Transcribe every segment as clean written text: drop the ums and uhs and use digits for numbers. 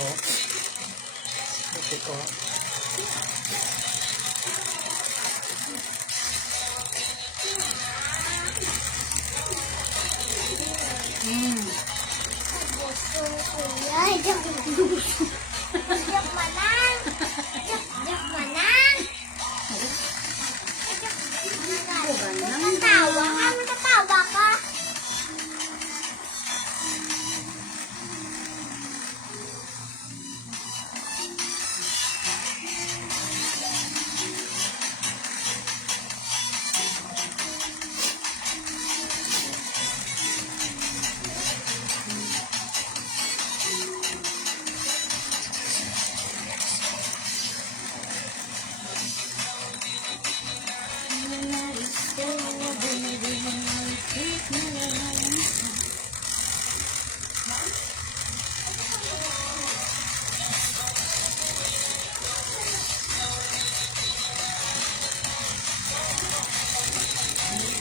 Oh. Buti ko. Gusto ko yan. Joke manang. Joke manang. Matatawa ka. Matatawa ka.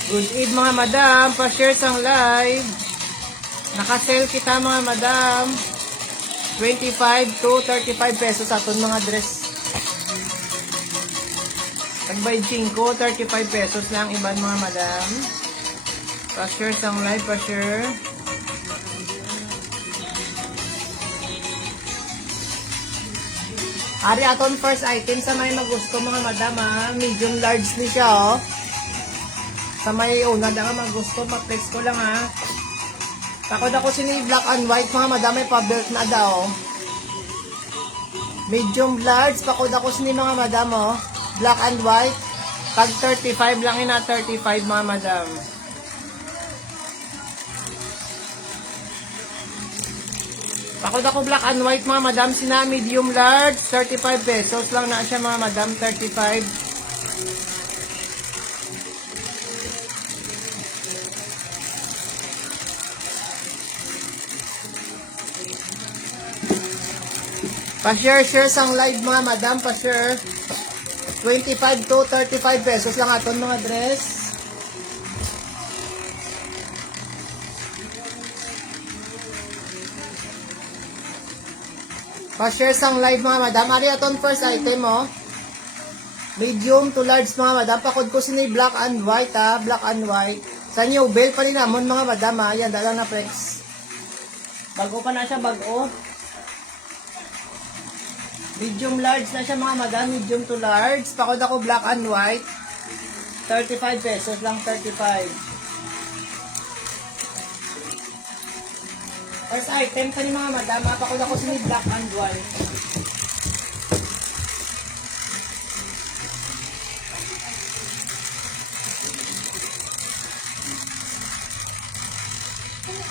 Good eve mga madam, pa-share sang live. Naka-sell kita mga madam. 25 to 35 pesos aton mga dress. Tagbay 5, 35 pesos lang iban mga madam. Pa-share sang live, pa-share. Ari aton first item sa may magusto mga madam ha. Medium large ni siya oh. Sa may una na nga magusto, ma-flex ko lang ha. Takot ako sini black and white mga madam, may pa-belt na daw. Medium large, pakod ako sini mga madam oh. Black and white. Pag 35 lang ina, 35 mga madam. Pakod ako black and white mga madam, sina medium large, 35 pesos lang na siya mga madam, 35. Pa-share sang live mga madam, pa-share. 25 to 35 pesos lang aton mga dress. Pa-share sang live mga madam. Ari aton first item oh. Medium to large mga madam. Pakod ko sini black and white ha. Black and white. Sa new bell pa rin namon mga madam ha. Yan, dalang na flex. Bago pa na siya, bago. Medium large na siya mga madam, medium to large. Pakod ako black and white. 35 pesos lang, 35. First item pa ni mga madam, pakod ako sini black and white.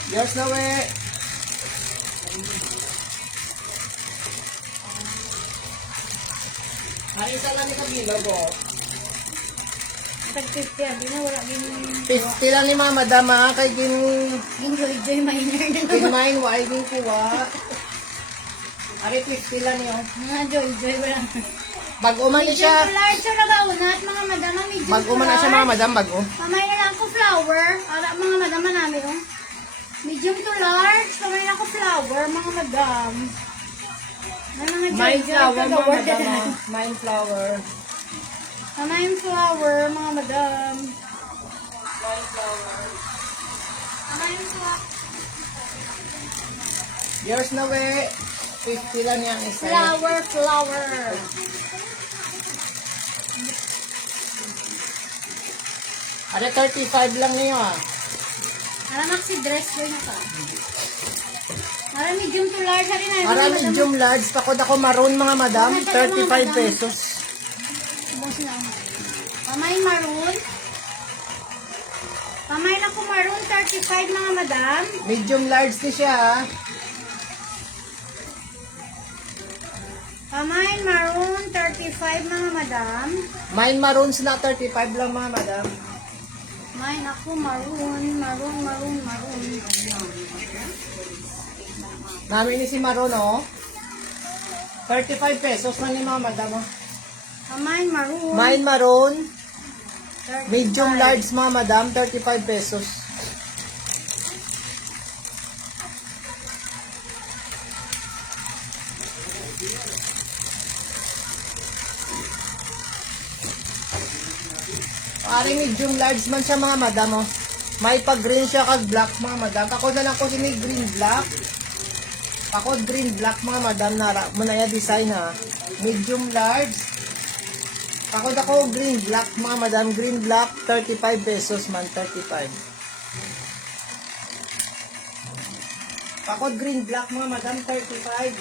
Yes na we. Ay, isa lang ito bilaw ko. Tag 50 yan. Di na wala gin... 50 lang ni mga madam ha. Kay Enjoy minor na Ginain, why din kuha. Ari, 50 lang yun. mga joy wala. Bago man ni Medium siya. to large siya na ba unat mga madama, medium Bago to man na siya mga large. madam, bago. Pamay na lang ko flower. Para mga madama namin oh. Medium to large. Pamay na ko flower mga madam. Mga Mine flower mga kagawad madam. na. oh. Mine flower. Pamay flower mga madam. Mine flower. Pamay flower. Yours na we. 50 lang yan isa. Flower. Ari, 35 lang niyo ah. Para maxi dress ko na ka. Para medium to large rin na. Para medium large, pakod ako maroon mga madam, 35 pesos. Pamay maroon. Pamay na ko maroon, 35 mga madam. Medium large ni siya ah. Pamay maroon, 35 mga madam. Mine maroon sila, 35 lang mga madam. Mine ako maroon. Namin ni si maroon oh. 35 pesos lang ni mga madam oh. Pamay maroon. Mine maroon. 35. Medium large mga madam, 35 pesos. Ari medium large man siya mga madam, oh. May pag-green siya kag black mga madam. Ako na lang ko sini green black. Ako green black mga madam na mo na ya design ha. Medium large. Ako green black mga madam, green black 35 pesos man 35. Ako green black mga madam 35.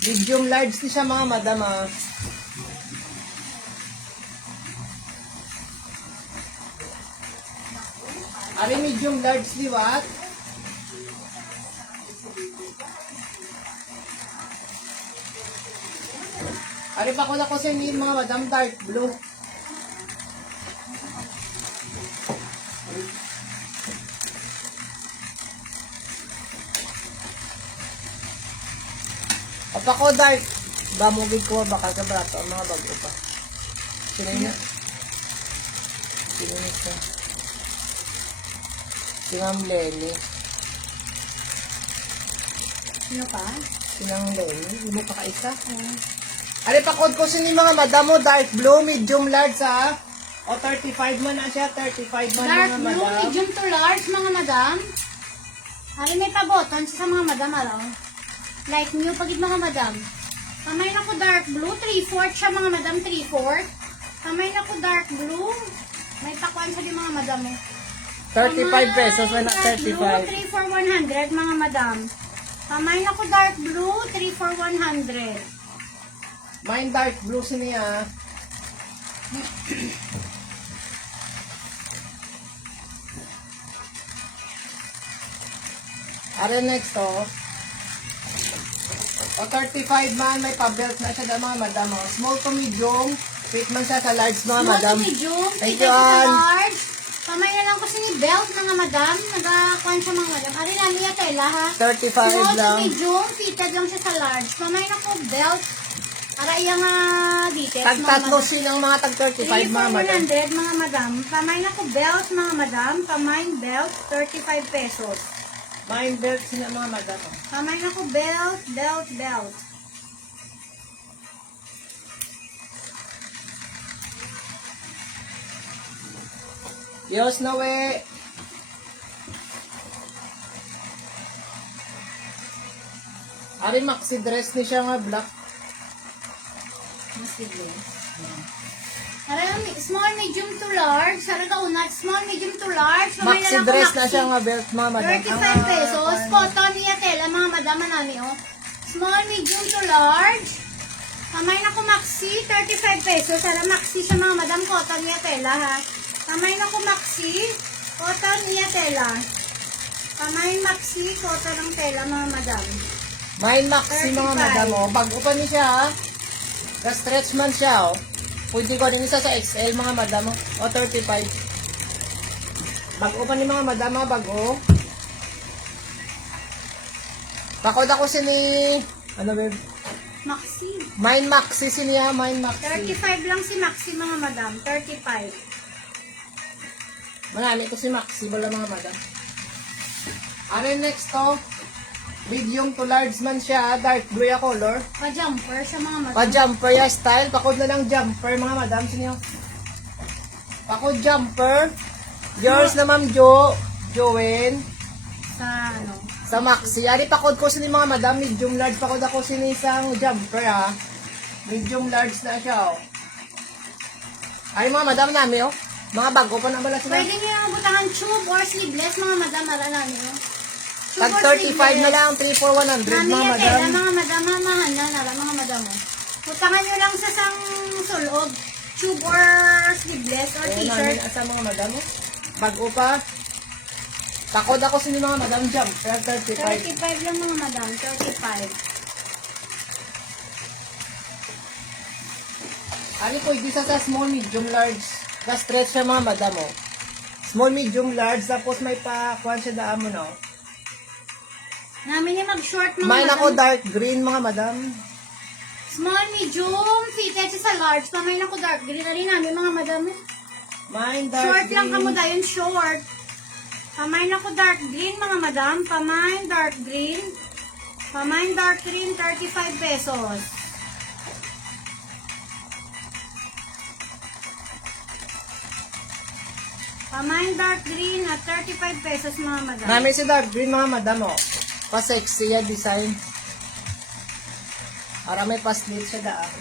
Medium large ni siya mga madam ah. Ari medium large liwat. Ari pa ko na ko sa inyo mga madam dark blue. Apa ko dark. Bamugig ko baka sa brato ang mga bago pa. Sino niya? Sino niya? Si Ma'am Lenny. Sino pa? Si Ma'am Lenny. Hindi mo pa kaisa? Ari pa code ko sa inyo mga madam mo. Dark blue, medium large ha. O 35 man na siya. 35 man Dark mga blue, madam. medium to large, mga madam. Ari may pa-button sa mga madam, araw. Like new pagit mga madam. Kamay na ko dark blue, 3/4 siya mga madam, 3/4. Kamay na ko dark blue. May pakuan sa di mga madam mo. 35 pesos, wala Dark blue, 35. 3 for 100 mga madam. Kamay na ko dark blue, 3 for 100. Mine dark blue siniya. Are next oh. O 35 man, may pa-belt na siya mga madam. Oh. Small to medium, fit man siya sa large mga madam. Small to medium, Thank kita you, sa Ann. large. Kamay na lang ko ni belt mga madam. Nagakuan siya mga madam. Ari na niya tela ha. 35 Small to lang. medium, fitted lang siya sa large. Kamay na ko belt. Para iyang details Tag tatlo silang mga tag 35 mga madam. 100 mga madam. Kamay na ko belt mga madam. Kamay belt, 35 pesos. Mine belt sila mga madam. Oh. Kamay na ko belt, belt, belt. Yos na we. Ari maxi dress ni siya nga black. Small, medium to large. Saraga una, small, medium to large. Kamay Maxi na lang ko dress na maxi. siya nga belt mga madam. 35 pesos. Cotton niya tela, mga madama namin, oh. Small, medium to large. Kamay na ko maxi, 35 pesos. Sara maxi siya mga madam, cotton niya tela, ha. Kamay na ko maxi, cotton niya tela. Kamay maxi, cotton ng tela, mga madam. Mine maxi mga 35. madam oh. Bago pa ni siya ha. Ka-stretch man siya oh. Pwede ko din isa sa XL mga madam oh. O 35. Bago pa ni mga madam oh. Bago. Bakod ako sini. Ano babe? Maxi. Mine maxi siniya. Mine maxi. 35 lang si maxi, mga madam. 35. Marami ko si maxi. Wala mga madam. Ano next to? Medium to large man siya. Dark blue ya color. Pa-jumper siya, mga madam. Pa-jumper ya style. Pakod na lang jumper mga madam. Sino? Pakod jumper. Yours na ma'am Joen. Sa, ano. Sa maxi. Ari pakod ko sini mga madam. Medium large. Pakod ako sini isang jumper ha. Medium large na siya oh. Ay mga madam namin oh. Mga bago pa na bala sila. Pwede niyo lang butangan tube or sleeveless, mga madam. Mara namin, oh. Tube Tag or 35 sleeveless. na lang. 3 for 100 Nami mga ya madam. tela, mga madam, mamahan na, nara, mga madam, oh. Butangan nyo lang sa sang sulog. Tube or sleeveless or Ayan, t-shirt. namin asa mga madam oh. Bago pa. Takod ako sini mga madam jumper. 35. 35 lang, mga madam. 35. Ano po, isa sa small, medium, large. Ka-stretch siya mga madam, oh. Small, medium, large. Tapos may pa-kuhan siya daan mo, no? Namin yung mag-short, mga Mine madam. ako dark green, mga madam. Small, medium, fitted siya sa large. Pamain ako dark green na rin namin, mga madam. Mine dark Short green. lang kamo dayon, short. Pamain ako dark green, mga madam. Pamain dark green. Pamain dark green, 35 pesos. Pamain dark green at 35 pesos, mga madam. Namin si dark green mga madam oh. Pa-sexy yan design. Para may pa-slit siya daan.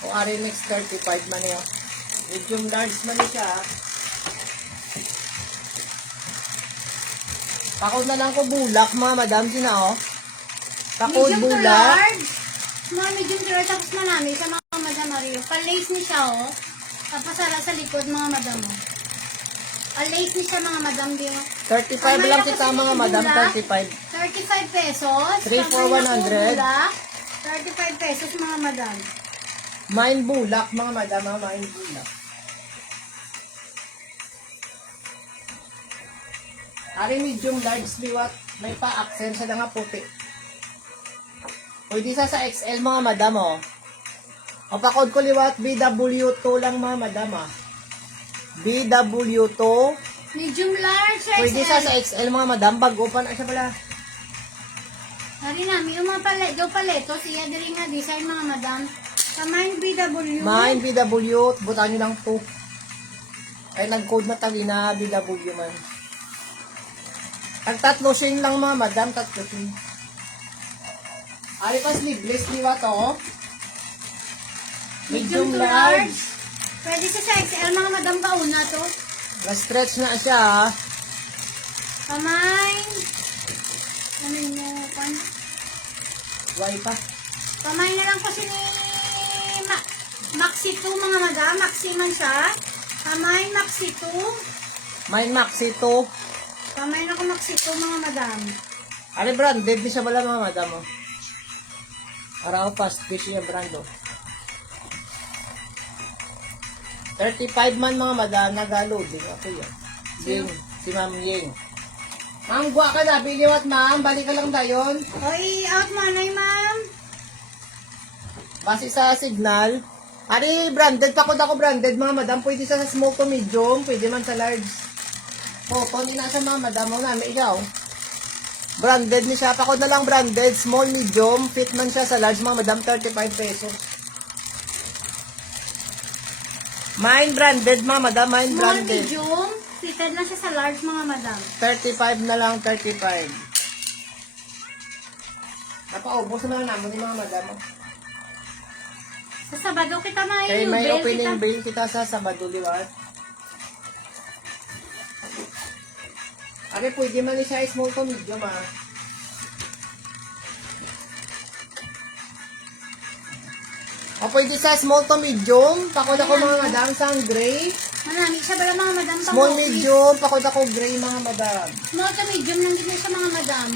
O Arimix 35 man yun. Medium large man siya. Pakod na lang ko bulak mga madam. Sina oh. Pakod Medium to bulak. large. Mga medium to large. Tapos manami sa mga madam Mario. Pa-lace ni siya, oh. Tapos sa likod, mga madam, oh. Pa-lace ni siya, mga madam, din. 35 lang kita mga madam. 35. 35 pesos. 3 for 100. 35 pesos, mga madam. Mine bulak mga madam. Mine bulak. Ari medium large liwat. May pa-accent siya nga puti. Pwede sa XL mga madam oh. O pakod ko liwat BW2 lang mga madam ah. BW2. Medium large, XL. Pwede sa XL mga madam. Bago pa na siya pala. Hari namin, yung mga paleto, siya diri nga design, mga madam. Kamain BW. Mine BW. Butan nyo lang 2. Ay nag-code na tagi na BW man. Ang tatlo shing lang mga madam. Tatlo shing. Ari pa sleeveless liwat oh. Medium to large. Pwede sa XL, mga madam, kauna to. Na-stretch na siya ah. Kamain. Ano mo, pan? Why pa? Kamain na lang po si ni Maxi 2, mga madam. Maxi man siya. Kamain Maxi 2. Mine Maxi 2. Kamain ako Maxi 2, mga madam. Ari branded di siya pala mga madam oh. Araw fast fish yung brand oh. 35 man mga madam, nag-loading ako yan. Ying, si Ma'am Ying. Ma'am, guwa ka na, biliwat ma'am, balik ka lang dayon. O, i-out mo na ma'am. Base sa signal. Ari, branded, pakod ako branded mga madam, pwede sa small to medium, pwede man sa large. O, kung ina sa mga madam, mo namin ikaw. Branded ni siya, pakod na lang branded, small, medium, fit man siya sa large mga madam, 35 pesos. Mine branded mga madam, mine Small, branded. medium. Fitted na siya sa large, mga madam. 35 na lang, 35. Napaubos na lang namin ni mga madam. Sa Sabado kita may Kaya may bell opening kita. bill kita sa Sabado, di ba? Ari, pwede man siya small to medium ah. O pwede sa small to medium. Pakod ako mga madam sa gray. Manami siya bala, mga madam. pang Small office. medium, pakod ako gray mga madam. Small to medium lang din siya, mga madam.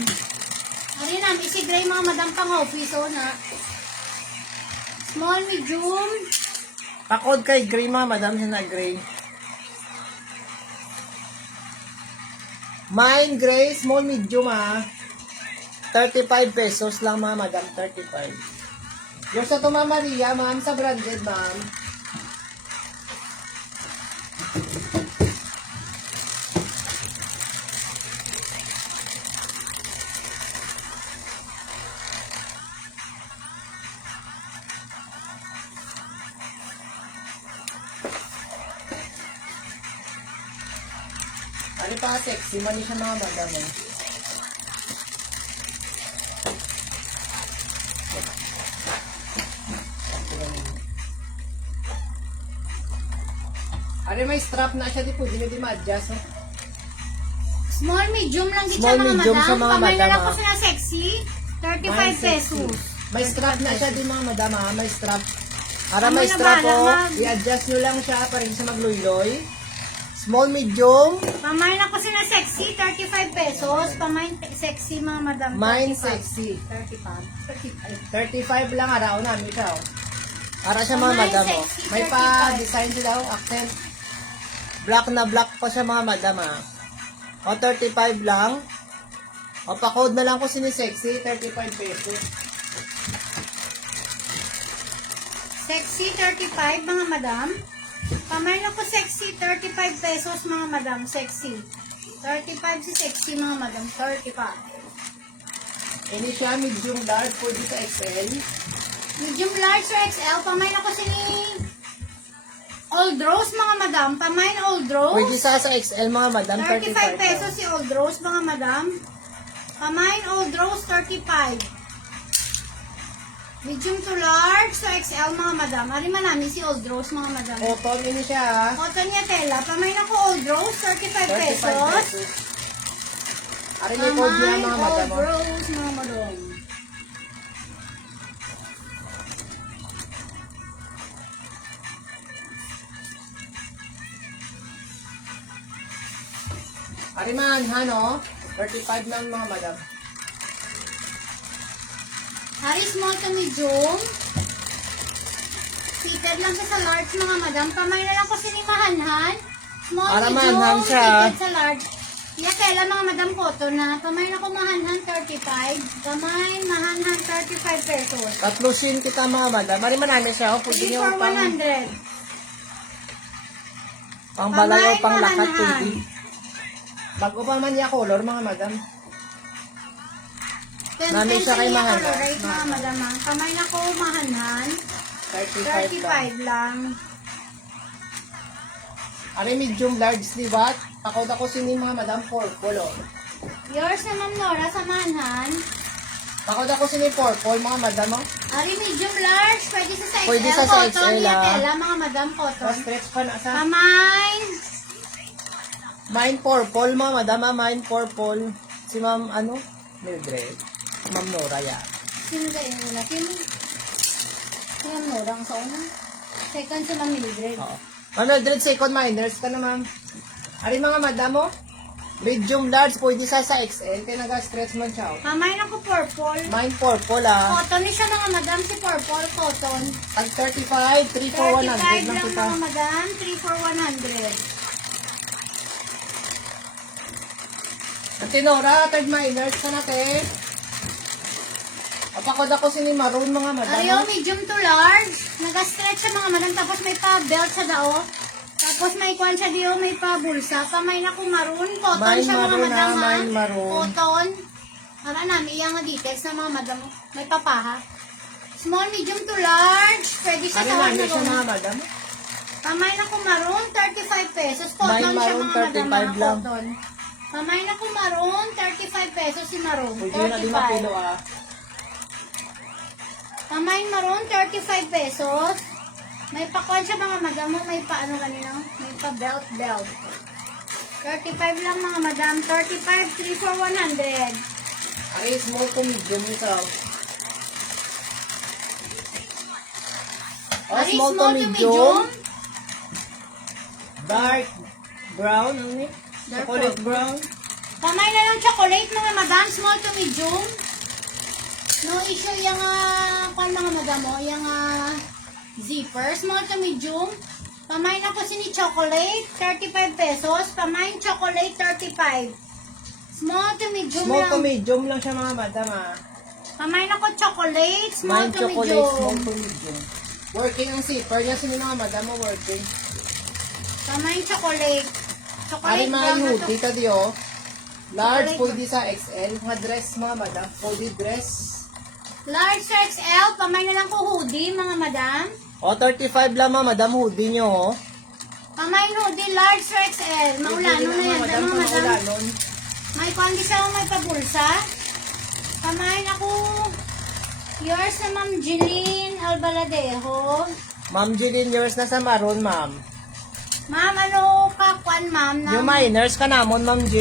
Ano yun namin, isi gray, mga madam, pang office, o na. Small, medium. Pakod kay gray mga madam, siya na gray. Mine gray, small medium ah. 35 pesos lang mga madam, 35. Yung sa Tuma Maria, ma'am, sa branded, ma'am. Ano pa sexy, mali siya mga madam eh. Ari may strap na siya, di po, di ma-adjust. Oh. Small, medium lang din siya, Small, mga medium madam. sa mga Pamay na lang madam, po ah. sila sexy. 35 May pesos. May strap na siya din mga madam ha, may strap. Para Ano may na strap ba, oh, ma'am? i-adjust nyo lang siya para hindi siya magloy-loy. Small, medium, Pamay na po sila sexy, 35 pesos. Pamay sexy, mga madam. mine 35. sexy. 35. 35 lang araw namin siya oh. Para siya mga Mine madam oh. sexy, May 35. pa-design sila oh, accent. Black na black pa siya mga madam ha. O 35 lang. O pa-code na lang ko sinisexy, 35 pesos. Sexy, 35, mga madam. Pamay na po sexy, 35 pesos mga madam, sexy. 35 si sexy mga madam, 35. Ini siya, medium large, pwede sa XL. Medium large or XL, pamain ako si Old Rose mga madam, pamain Old Pwede Rose. sa XL mga madam, 35 35 pesos si Old Rose mga madam. Pamain Old Rose, 35. Medium to large to XL mga madam. Ariman namin si Old Rose mga madam. Cotton, ini siya. Cotton niya tela. Pamain ako Old Rose, 35 35 pesos. pesos. Ari ni code niya Pamain mga Old madam. Rose mga madam. Ari man, hano? 35 lang mga madam. Hari small to medium. Seated lang siya sa large mga madam. Pamain na lang ko sinimahanhan. Small, Para medium, mahanhan siya. seated sa large. Iya tela mga madam cotton na. Pamain ako mahanhan 35. Pamain mahanhan 35 pesos. Tatlo shin kita mga madam. Ari man namin siya. Oh, pwede 3 niyo for pang, 100. pang balay o Pamain, pang lakat mahanhan. pwede. Bago pa man niya color mga madam. Namin siya kay Mahal. mahanhan. Right mga madam. ah. Pamain ako mahanhan. 35 lang. 35 lang. Ari medium large liwat. Ako sini mga madam purple oh. Yours na Ma'am Nora sa manhan. Ako sini purple mga madam oh. Ari medium large. Pwede sa XL. Pwede sa cotton. XL, Yan ah. tela mga madam cotton. Stretch pa na sa Pamain. mine purple mga madam ah. Mine purple. Si ma'am ano? Mildred. Ma'am Nora yan. Sino kayo nila? Sino? Si Ma'am Nora ang sa una. Second si Ma'am Mildred. Oo. Ma'am Mildred, second minors ka na ma'am. Ari mga madam oh. Medium large, pwede sa XL. Kaya nag-stretch man siya oh. Pamain ako purple. Mine purple ah. Cotton ni siya mga madam. Si purple cotton. Tag 35, 3 for 35 100 lang lang kita. mga madam. 3 for 100. Ate Nora, third minors ka na te. Apakod ako sini maroon mga madam. Ariyo, medium to large. Nag-stretch siya mga madam. Tapos may pa-belt sa dao. Tapos may kwan siya diyo, may pa-bulsa. Kamay na kung maroon. Cotton Mine siya mga maroon, madam ah, ha. mine maroon. Cotton. Para namin iyang nga details na mga madam. May papaha. Small, medium to large. Pwede siya Ari sa namin na siya mga madam. Kamay na kung maroon, 35 pesos. Cotton Mine siya maroon, mga madam. 35 Mga lang. cotton. Kamay na kung maroon, 35 pesos si maroon. Pwede na din mapilo 35. ah. Kamay maroon, 35 pesos. May pakwan siya mga madam. May pa ano kanina? May pa belt. 35 lang mga madam. 35, 3 for 100. Ari small to medium ito. Oh, Ari, small to medium. Dark brown, ano ni? Dark Chocolate brown. Kamay na lang chocolate mga madam. Small to medium. No issue yung kwan mga madam mo. Yung zipper. Small to medium. Kamay na po sini chocolate. 35 pesos. Kamay chocolate 35. Small to medium Small lang. to medium lang siya mga madam ah. Kamay na ko chocolate. Small Mine to chocolate, small medium. to medium. Working ang zipper niya sini mga madam mo working. Kamay chocolate. Ari Chocolate mga brown na to. hoodie ka diyo. Large Chocolate pwede sa XL. Mga dress mga madam. Pwede dress. Large to XL. Kamay na lang ko hoodie mga madam. O 35 lang mga madam hoodie nyo oh. Kamay hoodie large to XL. Maulano na yan. madam. Mga madam. Maulanon. May pandi siya may pabulsa. Kamay na ko. Yours na Ma'am Jeline Albaladejo. Ma'am Jeline, yours na sa maroon ma'am. Ma'am, ano kakwan ma'am? Yung minors ka namon ma'am G.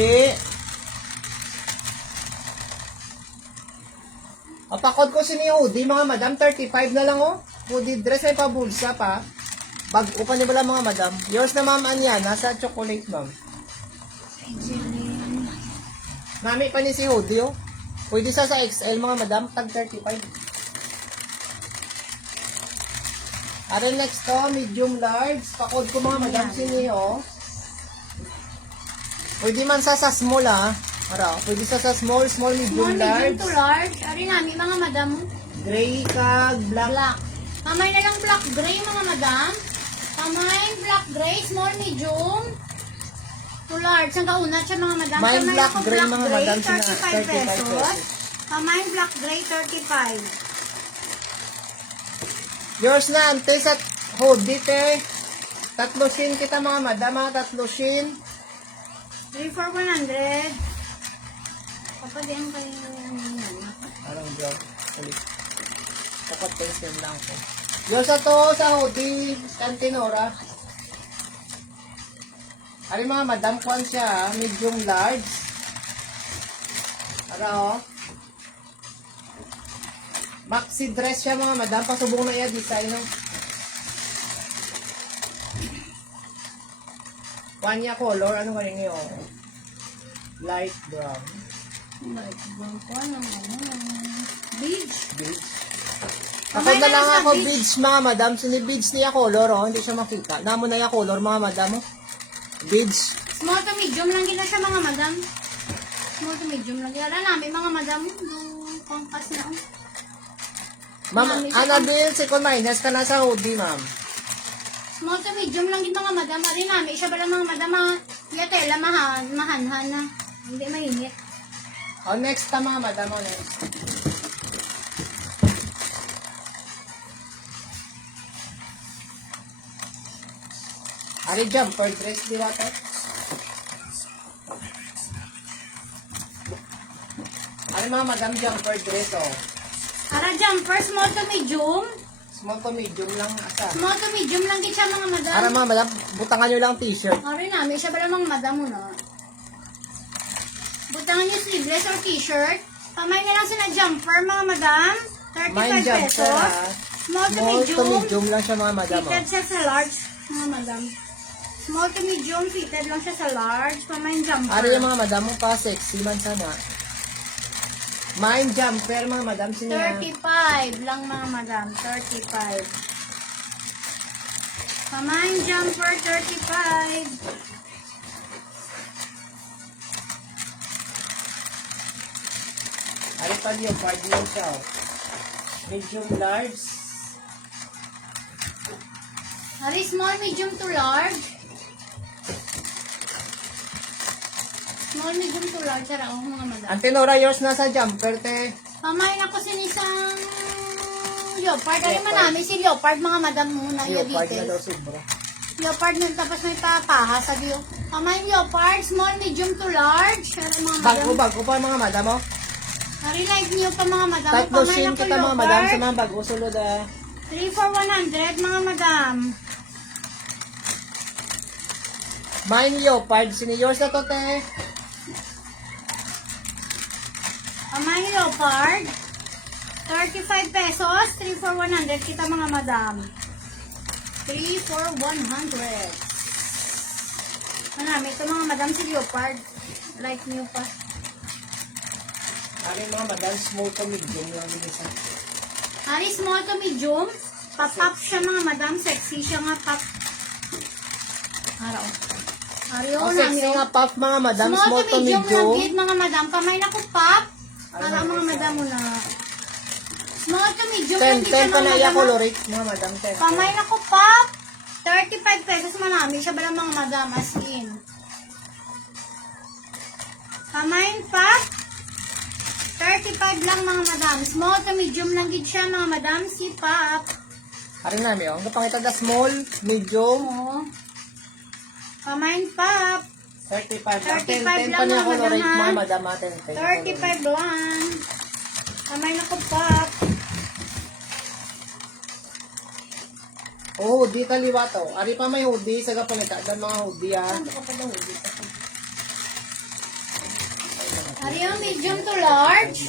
Apakod ko sini hoodie mga madam. 35 na lang oh. Hoodie dress ay pabulsa pa. Bago pa ni bala mga madam. Yours na ma'am Anya. Nasa chocolate ma'am. Jeline. Nami pa ni si hoodie oh. Pwede sa XL mga madam. Tag 35. Are next to, medium large. Pakod ko mga madam sini oh. Pwede man sa small ah. Ara, pwede sa small, Small, medium, medium large. to large. Ari namin mga madam. Gray kag black. Black. Kamay na lang black gray mga madam. Kamay black gray. Small medium. to large. Ang kaunat siya mga madam. Mine Kamay black ako gray, mga madam, 35 35 pesos. Kamay black gray, 35. Yours na, ante, sa hoodie, te. Tatlo shin kita, mga madam, mga tatlo shin. 3 for 100. Papadiyan kayo Anong job? Ulit. Dapat pencil lang ko. Yours na to, sa hoodie, Cantinora. Ari mga madam, kwan siya, medium large. Ara, oh. Maxi dress siya mga madam, pasubong na iya design, no? Kanya color, ano ka rin yun? Light brown. Light brown ko. Beige. Beige. Ako Kamay na na lang sa ako beige. beige mga madam. Sini-beige niya color, oh. Hindi siya makita. Namo na yung color mga madam, oh. Beige. Small to medium lang gina siya mga madam. Small to medium lang. Kaya namin mga madam. Pangkas na. Ma'am, Marami siya. Annabelle, second minus ka na sa hoodie, ma'am. Small to medium lang gina mga madam. Ari namin. Siya pala mga madam. Mga yatela mahanhan na. Hindi mainit. Oh, next ta mga madam, oh, next. Ari jumper dress, di ba to? Ari mga madam, jumper dress, oh. Ara jumper. Small to medium. Small to medium lang asa. Small to medium lang gina siya mga madam. Ara mga madam, butangan nyo lang t-shirt. Ari namin. Siya pala mga madam mo na. Butangan niyo sleeveless or t-shirt. Kamay na lang sila jumper mga madam. 35 Mine jumper, pesos. ha. Small to Small to medium. medium lang siya mga madam, oh. Fitted siya sa large, mga madam. Small to medium, fitted lang siya sa large. Pamain jumper. Ari yung mga madam mo pa, sexy man sana. Mine jumper mga madam, siya. 35 lang mga madam. 35. Pamain jumper, 35. Ari pa yung card lang siya, oh. Medium large. Hari small, medium to large. Small, medium to large. Tara, mga madam. Ang tinora yours nasa jumper, te. Pamain ako sinisang leopard. Ay Leopard. man namin si leopard, mga madam muna yung Leopard na daw details. sobra. Leopard nun, tapos may papaha sa view. Pamain leopard, small, medium to large. Ano mga madam? Bago pa mga madam, oh. Nari-like niyo pa mga madam. Tatlo Pamain shin ako kita mga madam sa leopard. mga bago sulod, ah. 3 for 100 mga madam. Mine leopard, sini yours na to, te. Pamain leopard. 35 pesos. 3 for 100 kita mga madam. 3 for 100. Marami ito mga madam si leopard. Like niyo pa. Ari mga madam, small to medium lang din isa. Hari small to medium. Pop-up siya mga madam. Sexy siya nga pop. Araw. Hari Oh, o sexy namin. nga puff mga madam, Small to medium lang medium. gid mga madam. Kamay na ko pop. Ano Para na mga isa? madam mo na. Small to medium lang 10 gid siya pa mga na iya madam. colorit, mga madam, 10. Kamay na ko pop. 35 pesos manami siya bala mga madam as in. Kamay pop. 35 lang mga madam. Small to medium lang gid siya mga madam. Si pop. Ari namin, oh. Ang kapangita da small, medium, Oo. Kamay pop. 35. 35 10 lang, pa niya mga colorit, madam, ha? mga madam, 10. 35 lang. Kamay na ko pop. Oh, hoodie kaliwa to. Ari pa may hoodie, sa kapangita, dan mga hoodie, ah. Ano ka pa daw? Ari yung medium to large.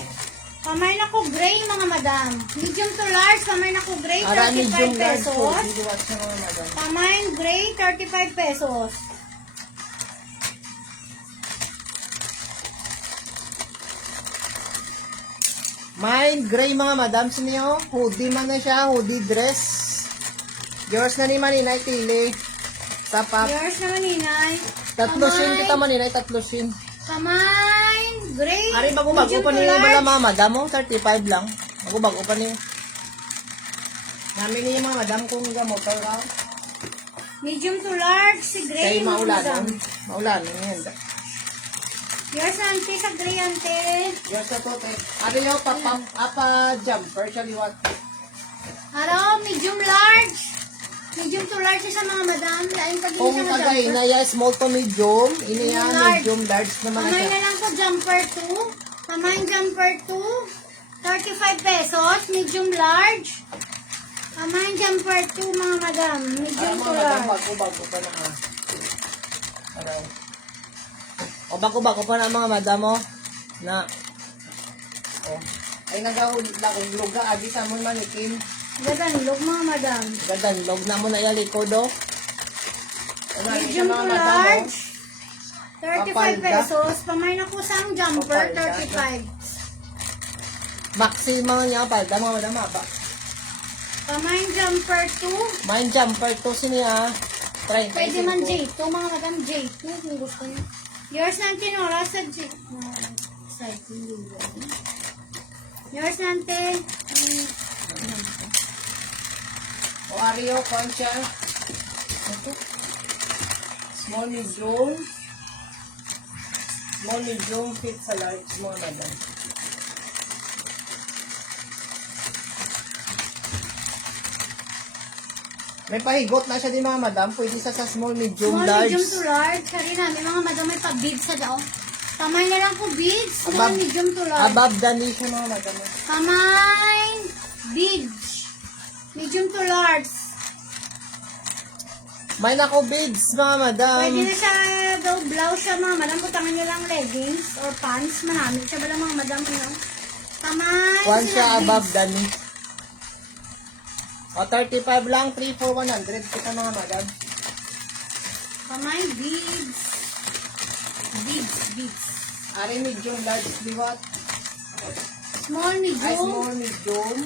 Kamay na ko gray mga madam. Medium to large, kamay na ko gray, Ara, medium 35 large pesos. hoodie, di ba siya, mga madam? Kamay gray, 35 pesos. Mine, gray mga madam, siniyo. Hoodie man na siya, hoodie dress. Yours na ni Maninay, tili. Sa pap. Yours naman inay. Tatlo shin kita Maninay, tatlo shin. Kamay gray, Ari, bago-bago medium pa to ni large. bala mga madam mo, 35 lang. Bago-bago pa ni. Namin ni mga madam kung gamotor raw. Medium to large, si gray, Kay mga maulanan. madam. Maulanan yan. Yours ante, sa gray ante. Yes, ito, te. Ano yung apa jumper? Actually, what? Araw, medium large. Medium to large sa mga madam. Lain pa din Kung siya na tagay jumper. na ya small to medium, ini ya Large. medium large naman na Kamay siya. na lang po jumper 2. Kamay jumper 2. 35 pesos. Medium large. Kamay jumper 2 mga madam. Medium to Mga madam, large. bago-bago pa na Aray. O bago-bago pa na mga madam mo. Na. O. Ay nagahulog luga. Agi sa mong manikin. Gadanlog mga madam. Gadanlog na mo na yung likod o. Ano, Medium mga to madam, o. large. 35 Papalda. pesos. Kamay na po sa ang jumper. Papalda. 35. Maximum niya palda mga madam haba. Kamay jumper 2. Main jumper to siniya. 35. Pwede man J2 mga madam. J2 kung gusto niyo. Yours natin oras sa J. Cycling yun. Yours natin. O Ario, concha. Ito. Small, medium. Small, medium, fit sa large, mga madam. May pahigot na siya din mga madam. Pwede sa small, medium, Small, large. medium to large. Hari namin mga madam may pa-beads sa daw. Kamay na lang po beads. Small, Above- medium to large. Above the knee siya mga madam. Kamay beads. Medium to large. May nako beads mga madam. Pwede na siya daw blouse siya mga madam. Butangan niyo lang leggings or pants. Manamit siya ba lang mga madam. Ano? Kamay. One sila siya beads. above the knee. O 35 lang, 3 for 100. Kita mga madam. Kamay beads. Beads, beads. Ari medium, large, liwat. Small, Ay, medium. small, medium.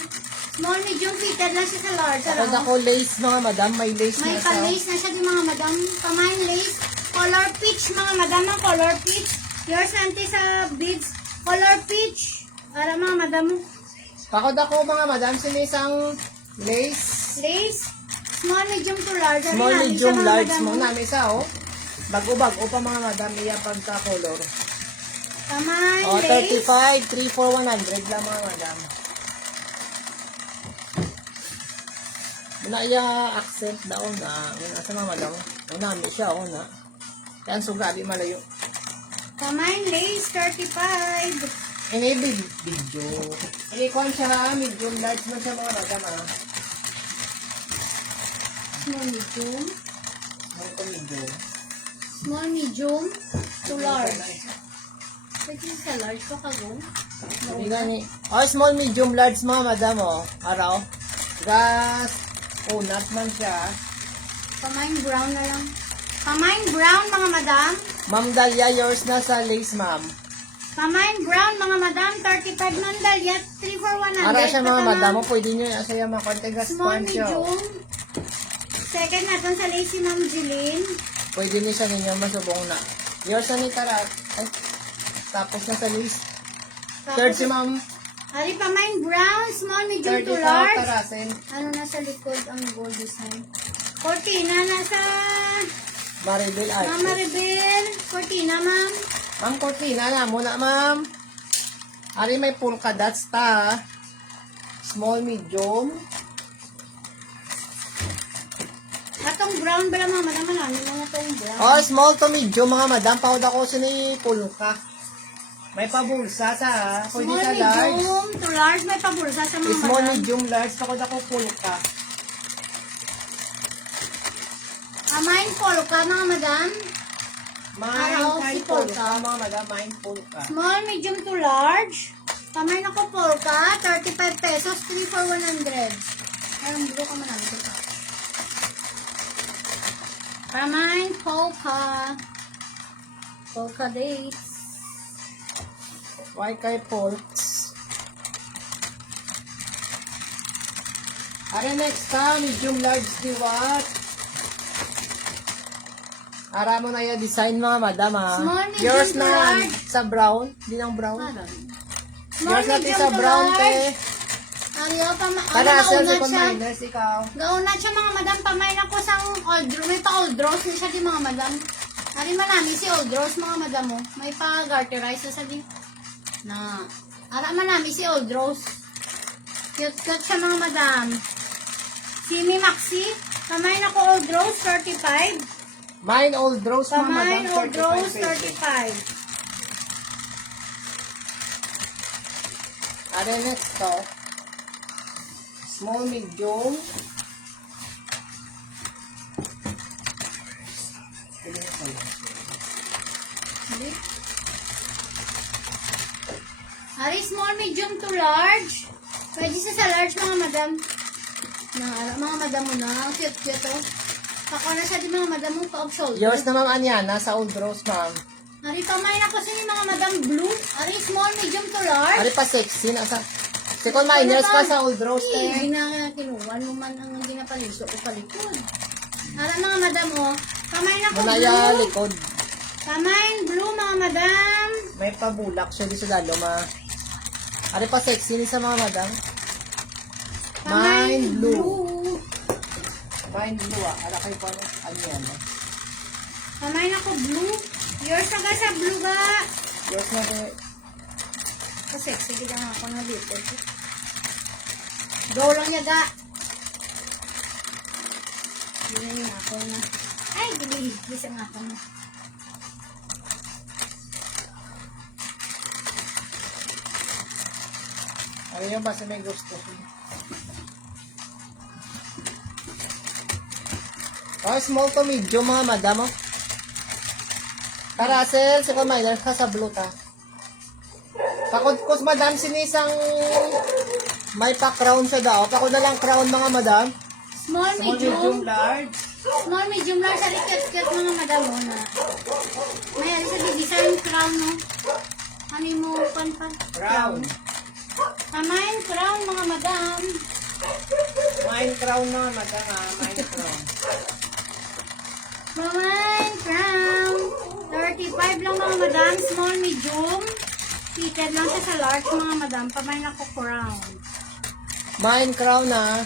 Small, medium fitted lang siya sa large. Ako Ano? ako lace mga madam. May lace May na siya. pa-lace na siya din mga madam. Kamay lace. Color peach mga madam. Ang color peach. Yours nanti sa beads. Color peach. Para mga madam. Pakod ako mga madam. Sinisang lace. Lace. Small, medium to large. Ano Small, namin medium, siya, mga large. madam? Mo namin isa oh. Bago-bago pa mga madam. Iya pagka-color. Kamay O lace. 35, 3 for 100 lang mga madam. Muna iya accent daw na. Muna sa mga madam. Una namin siya oh na. Yan suga di malayo. Kamay lace. 35. Enable video. Ilikuan siya ha. Medium, large man siya mga madam ha. Small, medium. Ito medium. Small, medium to large. Pwede sa large pa kago. Hindi gani. Oh, small, medium, large mga madam oh. Araw. Gas. Oh, nut man siya. Kamay brown na lang. Kamay brown mga madam. Ma'am Dalia, yours na sa lace ma'am. Kamay brown mga madam. 35 man dalyat. 3 for 100. Ara siya mga Patama. madam. Oh, pwede nyo yung asaya mga kontegas Small, siya. oh. medium. Second natin sa lacy Ma'am Jeline. Pwede niyo siya ninyo masubong na. Yours na ni Tara. Ay, tapos na sa lace. Third si ma'am. Hari pa mine brown, small, medium to 35 large. tarasin. Ano nasa likod ang gold design? Cortina nasa Maribel ay. Mama Rebel. Cortina ma'am. Ma'am, Cortina na muna, ma'am. Ari may polka dots ta. Small, medium. Atong brown ba lang mga madam? Marami mga tong brown. Oh, small to medium, mga madam. Pahod ako sini polka. May pabulsa sa, pwede Small, sa large. medium to large. May pabulsa sa mga Small, madam. medium, large. Pahod ako polka. Mine polka mga madam. Araw, Mine si polka, polka. mga madam. Mine polka. Small, medium to large. Kamay na ko polka. 35 pesos. 3 for 100. Ayun, bro ka man namin ito. Kamay polka. Polka dates. Why kay polks? Ara next time, medium, large, diwat. Ara mo na yung design mga madam ha. Small, medium Yours to na large. sa brown. Di nang brown. Small, Yours natin medium sa to brown large. te. Ariyo, Karasel, gaunat second siya. minus, ikaw. Gaunat siya mga madam. Pamay na ko sa old rose. May pa old rose na siya di mga madam. Ari manami si old rose mga madam mo. May pa garterize na sa di. Na. Ara manami si old rose. Cute siya mga madam. Simi Maxi. Pamay na ko old rose 35. Mine old rose, mga madam. Pamay old 35 rose pesos. 35. Are next to. Small, medium. Hindi. Ari small, medium to large. Pwede siya sa large mga madam. Mga madam mo na. Ang cute oh. Pako na siya di mga madam mo pa of shoulder. Yours na, ma'am Anyana, sa old rose, ma'am. Ari pamay na ko sa mga madam blue. Ari small, medium to large. Are pa sexy, nasa... Second minus pa sa old rose, Hindi eh. na kinuwan mo man ang ginapaliso ko palikod. Ara mga madam mo. Pamay na ko Manaya, blue. likod. Pamay blue mga madam. May pabulak siya di sa lalo, ma. Are pa sexy ni sa mga madam. Pamay Mine blue. blue. Mine blue, ah. Ala kayo pa, ano yan, ah. Pamay na ko blue. Yours na ka sa blue ga. Yours na rin. Kasi sige lang ako na dito. Go lang niya ga. Hindi na ako na. Ay, bisa nga ako na. Ano yung basta may gusto. Oh, small to medium, mga madam, oh. Karasel, second minus ka sa blue, ta. Pakod madam, sinisang may pa-crown sa dao. Pakod na lang crown, mga madam. Small, Small, medium, medium. large. Small, medium lang. Sa cute mga madam mo na. May alis sa design crown, no? Ano mo, pan? Crown. Kamain crown, mga madam. Mine crown na, madam, ah. Mine crown. Kamain crown. 35 lang, mga madam. Small, medium. Fitted lang siya sa large, mga madam. Pamain ako crown. Mine crown, ah.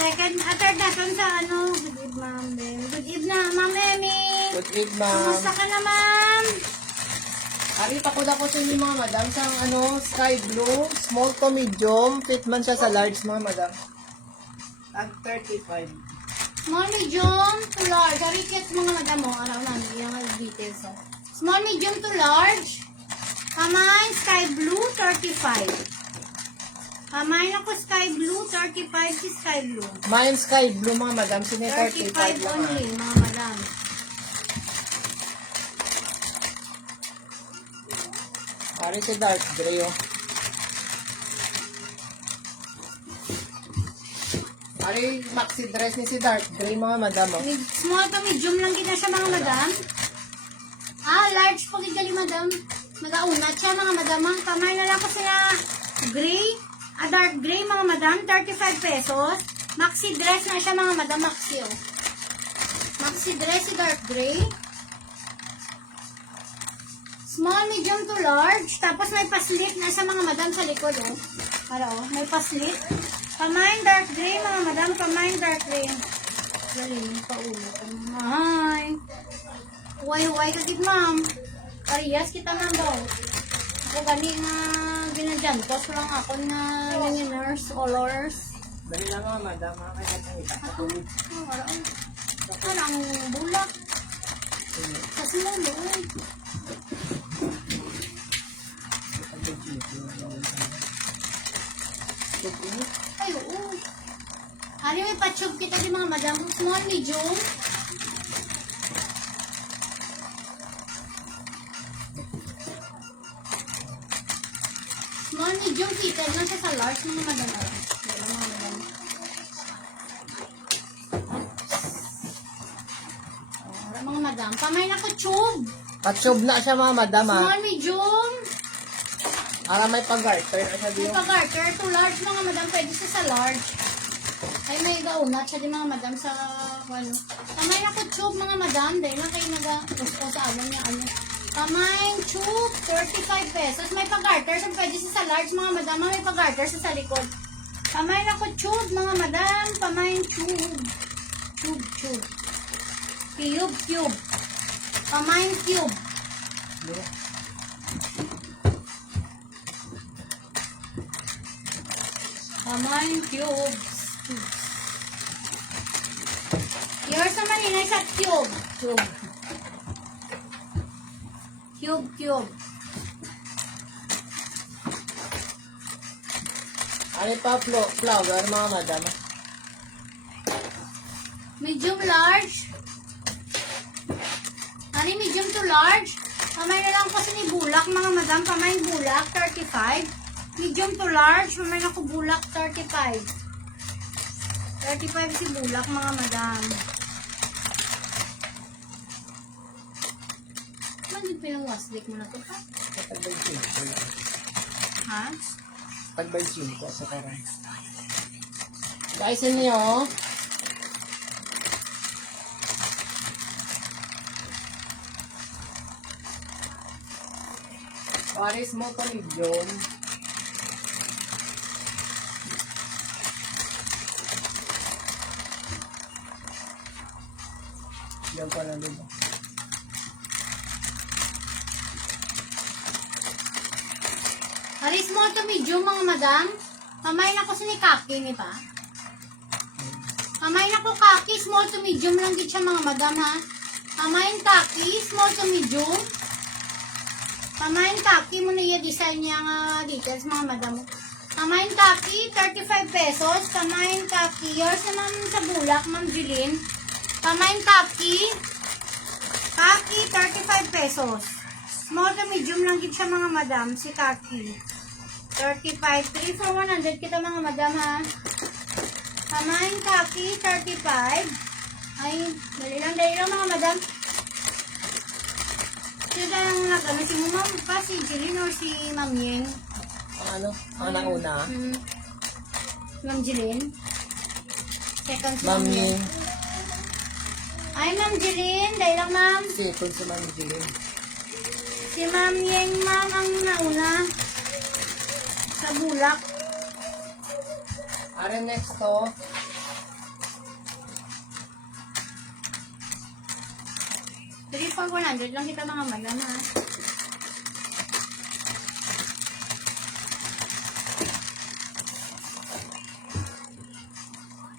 Third natin sa ano. Good eve, ma'am. Good eve na, ma'am Emmy. Good evening, ma'am. Kumusta ka na, ma'am? Ari, pakod ako sa inyo, mga madam, sa ano, sky blue, small to medium, fit man siya sa large, mga madam. At 35. Small, medium to large. Harikit mga madam mo. Araw na, yung details. Oh. Small, medium to large. Kamay, sky blue, 35. Kamay ako sky blue, 35 si sky blue. Mine sky blue, mga madam, sino 35 35 lang. only, mga madam. Ari si dark gray, oh. Ari, maxi dress ni si dark gray, mga madam, oh. Small to medium lang kita siya, mga madam. Large po gigali, madam. Mag-aunat siya, mga madam. Ang kamay na lang ko sila gray. Dark gray, mga madam. 35 pesos. Maxi dress na siya, mga madam. Maxi, oh. Maxi dress, si dark gray. Small, medium to large. Tapos may paslit na siya, mga madam, sa likod, oh. Para, oh. May paslit. Pamain dark gray, mga madam. Pamain dark gray. Galing, paulo. Hi. Huway-huway ka kit, ma'am. Parehas kita, ma'am, daw. Ako gani nga binadyantos lang ako na nurse colors. Dali lang, mga madam, mga kaya kita. Katulog. Parang bulak. Sa simulo, eh. Ay, oo. Ano may patsyog kita di mga madam? Small, medium. Small, medium, fitted lang siya sa large mga madam. Wala mga madam. Wala mga madam. Pamay na ko tube. Patsyog na siya, mga madam, ah. Small, medium. Ara may pag-garter na siya May diyo. pag-garter to large mga madam. Pwede siya sa large. Ay may gaunat siya din mga madam sa ano. Kamay na ko tube mga madam. Dahil na kayo nag-gusto sa ano niya ano. Pamain tube, 45 pesos. May pag-garter. So, pwede sa large, mga madam. May pag-garter sa likod. Pamain ako tube, mga madam. Pamain tube. Tube. Cube. Pamain cube. Pamain cubes. Yours naman yun ay sa cube. Cube. Ano pa flower, mga madam? Medium large. Ano medium to large? Pamay na lang kasi ni bulak, mga madam. Pamay bulak, 35. Medium to large. Pamay na ko bulak, 35. 35 si bulak, mga madam. Ano pinang-waslik mo na to pa? Tagbay 5 lang. Ha? Tagbay 5 sa karang. Guys, niyo. Paris mo pa medium. Yan pa na diba? Aris mo to medium, mga madam. Pamay na ko sa ni kaki, ni pa? Pamay na ko kaki, small to medium lang gid siya, mga madam, ha? Pamayin kaki, small to medium. Pamayin kaki mo na yung design niya nga details, mga madam. Pamayin kaki, 35 pesos. Pamayin kaki, yours naman sa bulak, Ma'am Jeline. Pamayin kaki, 35 pesos. Small to medium lang gid siya, mga madam, si kaki. 35, 3 for 100 kita, mga madam, ha? Pamayin kaki, 35. Ay, dali lang, mga madam. Sila lang nag-ano, si Ma'am pa, si Jeline or si Ma'am Yeng? Ano? Ang nauna? Ma'am Jeline? Second si Ma'am Yeng. Ay, Ma'am Jeline, dahil lang, ma'am. Second si Ma'am Jeline. Si Ma'am Yeng, ma'am, ang nauna. Sa bulak. Are next to. Three for 100 lang kita, mga madam, ha?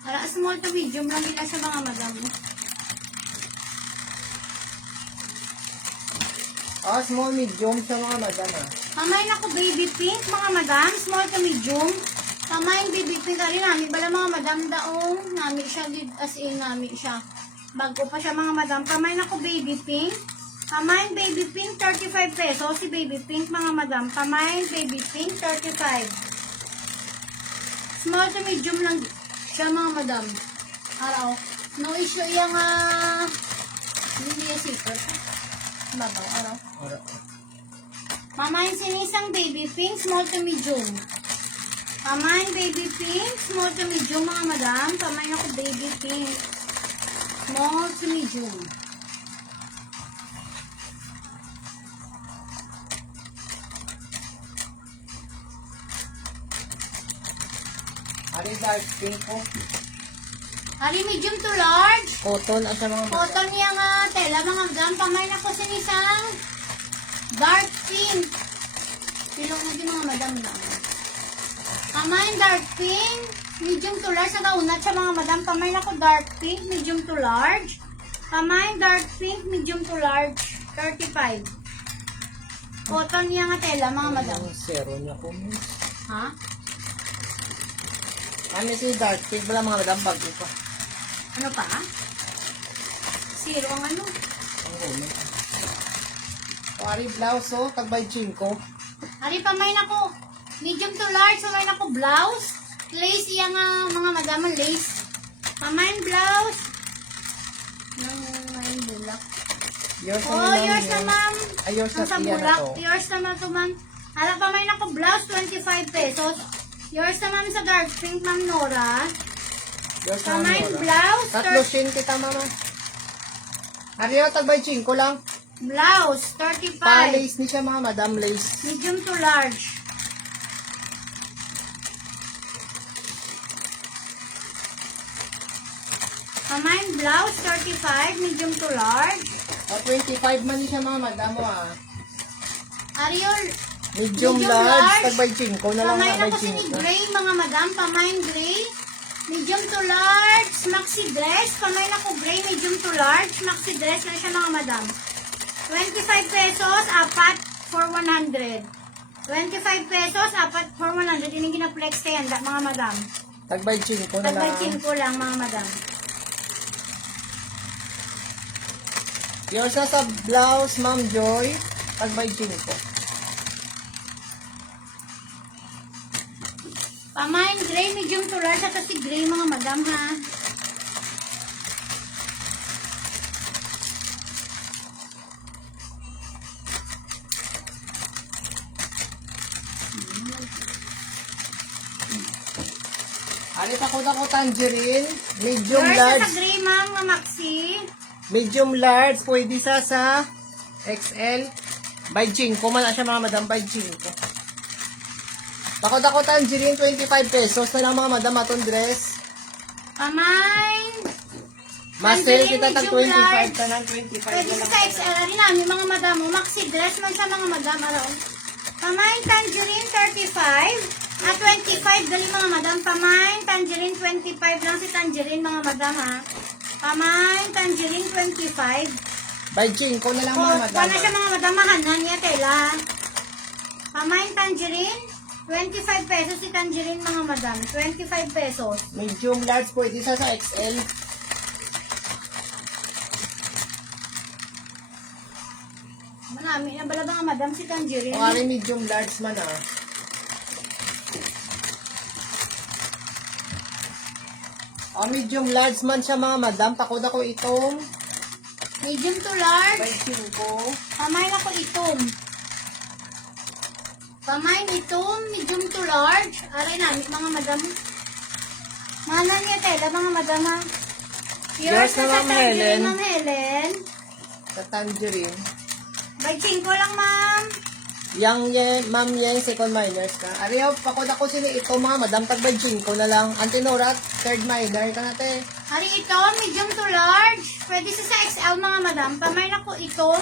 Para small to medium lang nila sa mga madam. Small medium sa mga madam, ha? Pamain ako baby pink, mga madam. Small to medium. Pamain baby pink. Kali namin bala, mga madam, daong. Nami siya, as in, nami siya. Bago pa siya, mga madam. Pamain ako baby pink. Pamain baby pink, 35 pesos. Si baby pink, mga madam. Pamain baby pink, 35. Small to medium lang siya, mga madam. Araw. No issue yung, hindi yung zipper. Babaw, araw. Pamain sinisang baby pink, small to medium. Pamain baby pink, small to medium, mga madam. Pamain ako baby pink, small to medium. Are dark pink po? Ari medium to large. Cotton at sa mga madam. Cotton niya nga tela, mga madam. Pamain ako sinisang dark pink. Silong mo yung mga madam na. Pamain dark pink, medium to large. Sa kaunat siya, mga madam. Pamain ako dark pink, medium to large. Pamain dark pink, medium to large. 35. Cotton niya nga tela, mga madam. Ang zero niya po. Ha? Ano si dark pink? Wala mga madam, bago pa. Ano pa? Zero ang ano? Ang ulo. Ari blouse, oh. Tagbay 5. Ari, pamain ako. Medium to large, pamain ako blouse. Lace iya nga, mga madam, lace. Pamain blouse. Nang bulak. Yours Oh, naman yours yun. na, ma'am. Ay, yours na Nasa siya na bulak. to. Yours naman to, ma'am. Hala, pamain ako blouse, 25 pesos. Yours na, ma'am, sa dark pink, ma'am Nora. Yours naman Pamain yun. blouse, Tatlo shin kita, mama. Ariyo, tagbay 5 lang. Blouse, 35. Pa-lace ni siya mga madam, lace. Medium to large. Pamain blouse, 35. Medium to large. O 25 man ni siya mga madam mo Ariel, Medium, Medium large, large. tagbay 5 na lang pamain na ako by sa ni 5. gray, mga madam. Pamain gray. Medium to large. Maxi dress. Pamain ako gray, medium to large. Maxi dress lang siya mga madam. 25 pesos, apat for 100. 25 pesos, apat for 100. Ini gina-flex kayan, mga madam. Tagbay 5 na lang. Tagbay ko lang, mga madam. Yours na sa blouse, Ma'am Joy. Tagbay 5. Pamain gray, medium to large. At si gray, mga madam, ha. Alit ako tangerine. Medium Yours na large. sa gray, ma'am, mga maxi. Medium large. Pwede sa XL. By 5 man na siya mga madam. By 5. Ako tangerine. 25 pesos na lang mga madam. Atong dress. Pamain. Mas sale Tangerine, kita tag medium 25 large. ka ng 25 Pwede na sa lang. size rin namin, mga madam. Maxi dress man sa mga madam. Araw. Pamain tangerine, 35. At 25, gali mga madam. Pamain tangerine, 25 lang si tangerine, mga madam, ha. Pamain tangerine, 25. By 5 na lang mga madam. Wala siya mga madam, mahanan niya, tela. Pamain tangerine, 25 pesos si tangerine, mga madam. 25 pesos. Medium large. Pwede sa XL. Marami na bala mga madam si tangerine. O ari medium large man O medium large man siya mga madam. Takod ako itong Medium to large. by 5. Pamain ako itom. Pamain itom, medium to large. Aray namin, mga madam. Mana niya tela, mga madam, ha. Yours na, sa Ma'am tangerine, Helen. Ma'am Helen. Sa tangerine. By 5 lang, ma'am. Ma'am Yang, second minors ka. Ariyo, pakod ako sini ito mga madam. Tag by 5 na lang. Antinora, third minor ka na te. Ari ito, medium to large. Pwede sa XL, mga madam. Pamain ako itom.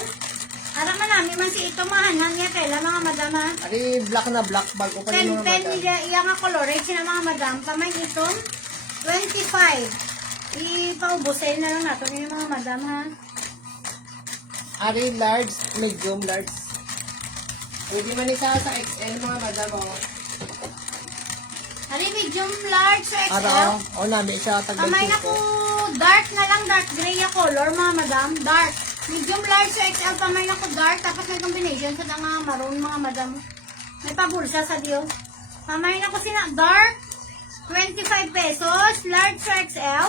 Ara man namin man si ito, mahanan niya tela, mga madam, ha. Ari, black na black. Bago pa rin mga Pen madam. nila, iya nga colorage na mga madam. Pamain itom, 25. Ipaubusin na lang natin yung mga madam, ha. Ari, large, medium, large. Pwede man isa sa XL mga madam o. Ari, medium large sa XL. Araw, o namin siya tag by Pamain 5. ako dark na lang, dark gray ya color, mga madam. Dark. Medium large sa XL, pamain ako dark. Tapos may combination sa mga maroon, mga madam. May pabulsa sa diyo. Pamain ako sina dark, 25 pesos. Large sa XL.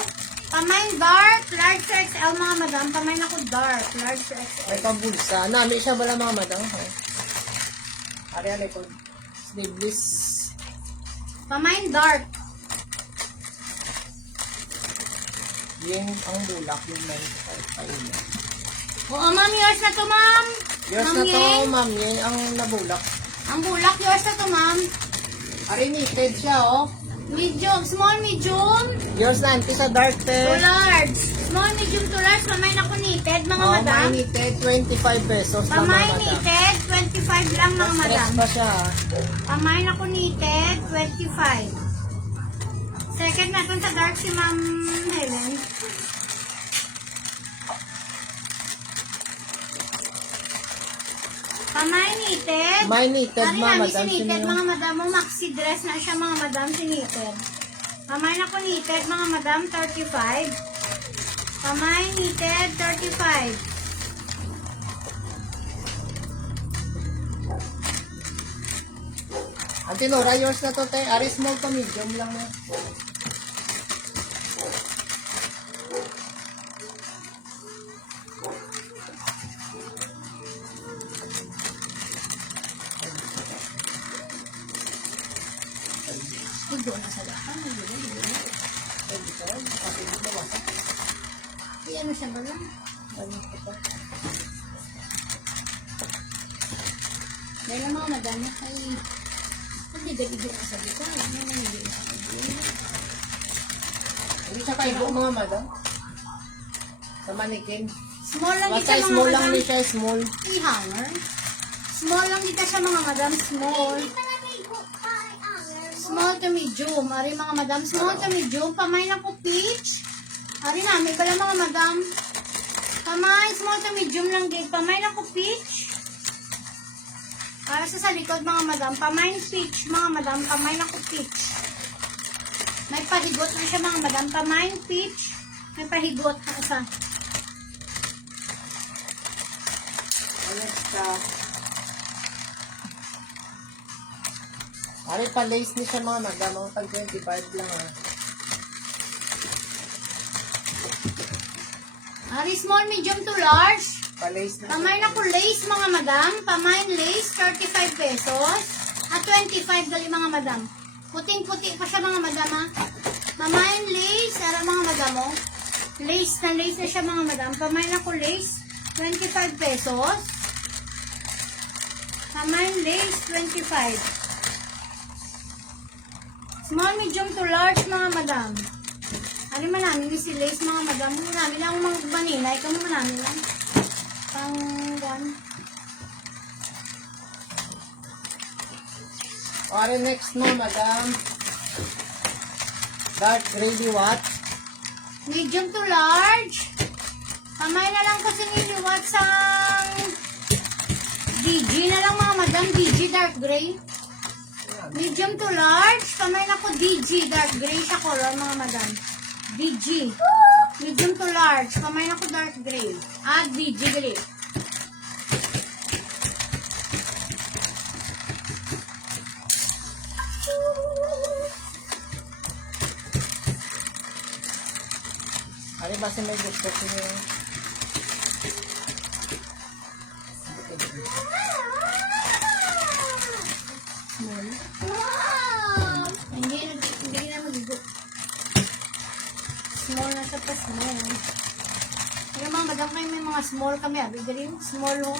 Pamain dark, large sa XL, mga madam. Pamain ako dark, large sa XL. May pambulsa. Namin siya bala mga madam. Ari, alay ko. Sleeveless. Pamain dark. Yung ang bulak, yung 95. Oo, ma'am, yours na to, ma'am. Yours Ma'am na to, Yeng. ma'am. Yan ang nabulak. Ang bulak, yours na to, ma'am. Ari, knitted siya, oh. Medium, small, medium. Yours na, anti sa dark, To te. large. Small, medium to large. Pamain ako knitted, mga Oh, madam. may knitted, 25 pesos lang, mga Pamain madam. knitted, 25 lang, mga madam. Stress pa siya, ah. Pamain ako knitted, 25. Second natin sa dark si Ma'am Helen. Pamain knitted. May knitted, Ari mga namin madam. si knitted, Sino? mga madam. Mo maxi dress na siya, mga madam, si knitted. Pamain ako knitted, mga madam, 35. Pamain knitted, 35. Antinora, yours na to, te. Ari, small to medium lang na. Igo na sa lahat. Ano siya ba lang? Dahil ang mga madam, ay, nagdididig ka sa dito. Hindi siya kayo mga madam. Sa manikin. Small lang dito Basta mga small lang madam. ni siya, small. I-hanger. Small lang dito siya mga madam, small. Small to medium. Ari mga madam, small to medium. Pamay na po peach. Ari namin pala mga madam. Pamay, small to medium lang din. Pamay na po peach. Para sa likod mga madam. Pamay peach mga madam. Pamay na po peach. May pahigot na siya mga madam. Pamay peach. May pahigot na isa. Ayan siya. Ari pa lace ni siya mga madam. Mga tag 25 lang ha. Ari small, medium to large. Pa lace na. Pamay na ko lace mga madam. Pamay lace, 35 pesos. At 25 gali mga madam. Puting-puti pa siya mga madam ha. Pamay lace, ara mga madam oh. Lace na siya mga madam. Pamay na ko lace, 25 pesos. Pamay lace, 25. Small, medium to large mga madam. Ano man namin si lace mga madam. Muna namin lang mga vanilla. Ikaw muna namin lang. Pang one. Ari next mo madam. Dark gray what? Medium to large. Kamay na lang kasi niliwat sa DG na lang mga madam. DG dark gray. Medium to large. Kamay na ko DG dark gray sa color mga madam. DG. Medium to large. Kamay na ko dark gray. DG gray. Ari basta may gusto ko niyo. Small. Hindi na magigo. Small na siya pa small. Pero mga madam kayo may mga small kami. Galing small ho.